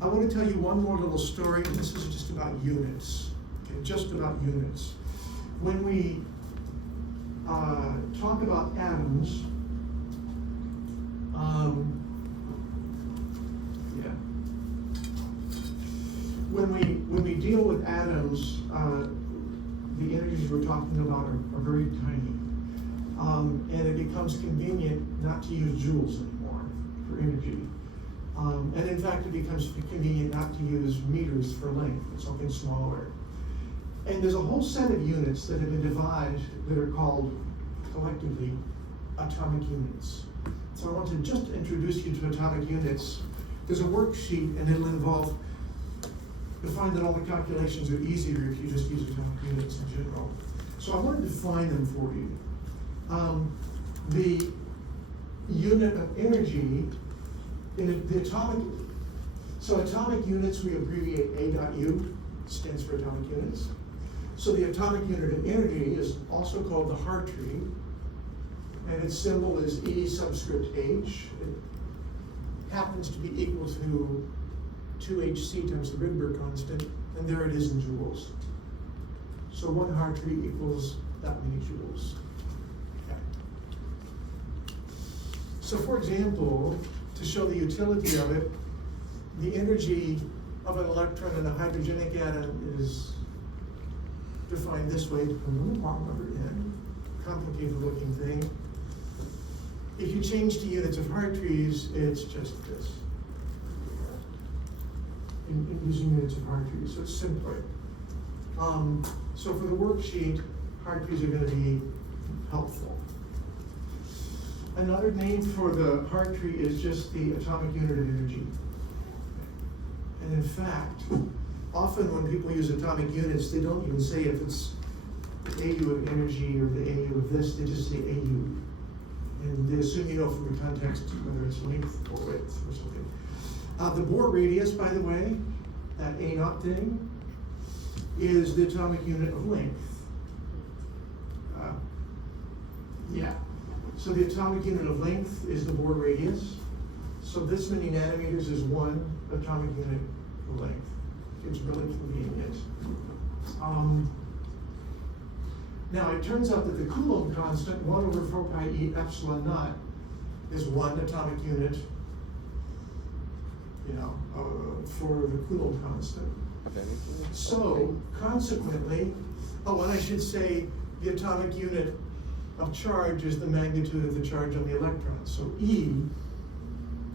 I want to tell you one more little story, and this is just about units. Okay, just about units. When we talk about atoms, when we deal with atoms, the energies we're talking about are very tiny. becomes convenient not to use joules anymore for energy. And in fact, it becomes convenient not to use meters for length, but something smaller. And there's a whole set of units that have been devised that are called, collectively, atomic units. So I want to just introduce you to atomic units. There's a worksheet, and it'll involve, you'll find that all the calculations are easier if you just use atomic units in general. So I wanted to find them for you. The unit of energy in the atomic, so atomic units we abbreviate A.U, stands for atomic units. So the atomic unit of energy is also called the Hartree, and its symbol is E subscript H. It happens to be equal to 2hc times the Rydberg constant, and there it is in joules. So 1 Hartree equals that many joules. Okay. So for example, to show the utility of it, the energy of an electron in a hydrogenic atom is defined this way, depending on the bond number n. Complicated looking thing. If you change to units of Hartrees, it's just this. In using units of Hartrees, so it's simpler. So for the worksheet, Hartrees are going to be helpful. Another name for the Hartree is just the atomic unit of energy. And in fact, often when people use atomic units, they don't even say if it's the AU of energy or the AU of this, they just say AU. And they assume you know from the context whether it's length or width or something. The Bohr radius, by the way, that A0 thing, is the atomic unit of length. Yeah. So the atomic unit of length is the Bohr radius. So this many nanometers is 1 atomic unit of length. It's really convenient. Now it turns out that the Coulomb constant, 1 over 4 pi e epsilon naught, is 1 atomic unit, for the Coulomb constant. So consequently, and I should say the atomic unit of charge is the magnitude of the charge on the electron. So E,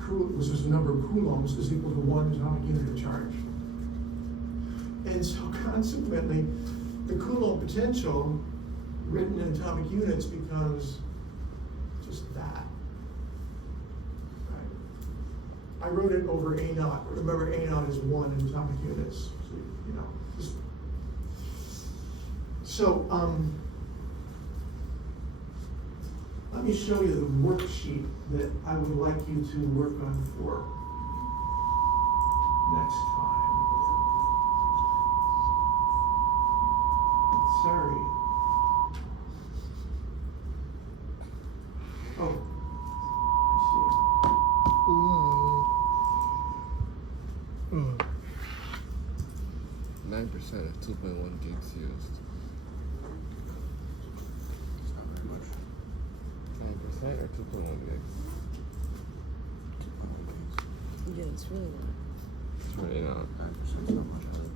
which is the number of coulombs, is equal to 1 atomic unit of charge. And so consequently, the Coulomb potential written in atomic units becomes just that. Right? I wrote it over A0. Remember, A0 is 1 in atomic units. So, let me show you the worksheet that I would like you to work on for next time. Sorry. Oh, let's see. 9% of 2.1 gigs used. It's not very much. 9% or 2.1 gigs? Yeah, it's really not. It's really not. 9% is not much either.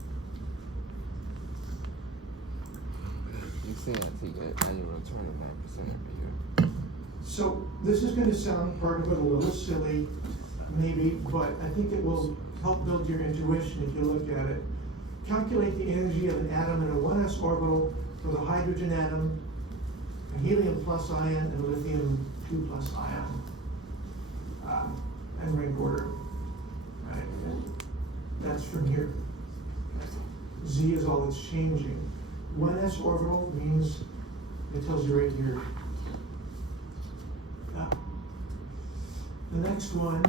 You say that to get annual return of 9% every year. So this is going to sound part of it a little silly, maybe, but I think it will help build your intuition if you look at it. Calculate the energy of an atom in a 1s orbital with a hydrogen atom, a helium plus ion, and a lithium 2 plus ion, and rank order. Right? That's from here. Z is all that's changing. 1s orbital means, it tells you right here. The next one,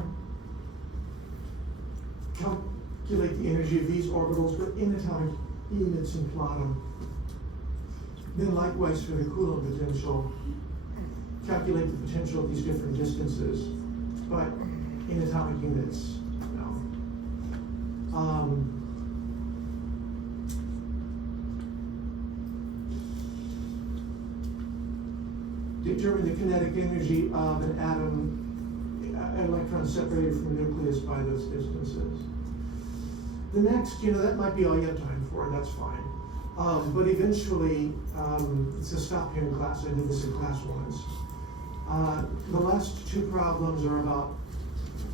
calculate the energy of these orbitals, but in atomic units and plot them. Then likewise for the Coulomb potential, calculate the potential of these different distances, but in atomic units. Determine the kinetic energy of an atom, an electron separated from a nucleus by those distances. The next, that might be all you have time for, and that's fine. But eventually, it's a stop here in class. I did this in class once. The last two problems are about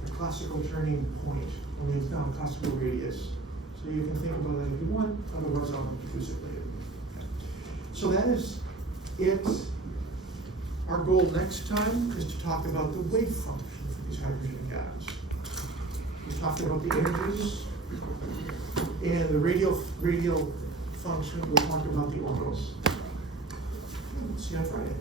a classical turning point when you've found classical radius. So you can think about that if you want, otherwise I'll introduce it later. So that is it. Our goal next time is to talk about the wave function for these hydrogen atoms. We talked about the energies and the radial function. We'll talk about the orbitals. See you on Friday.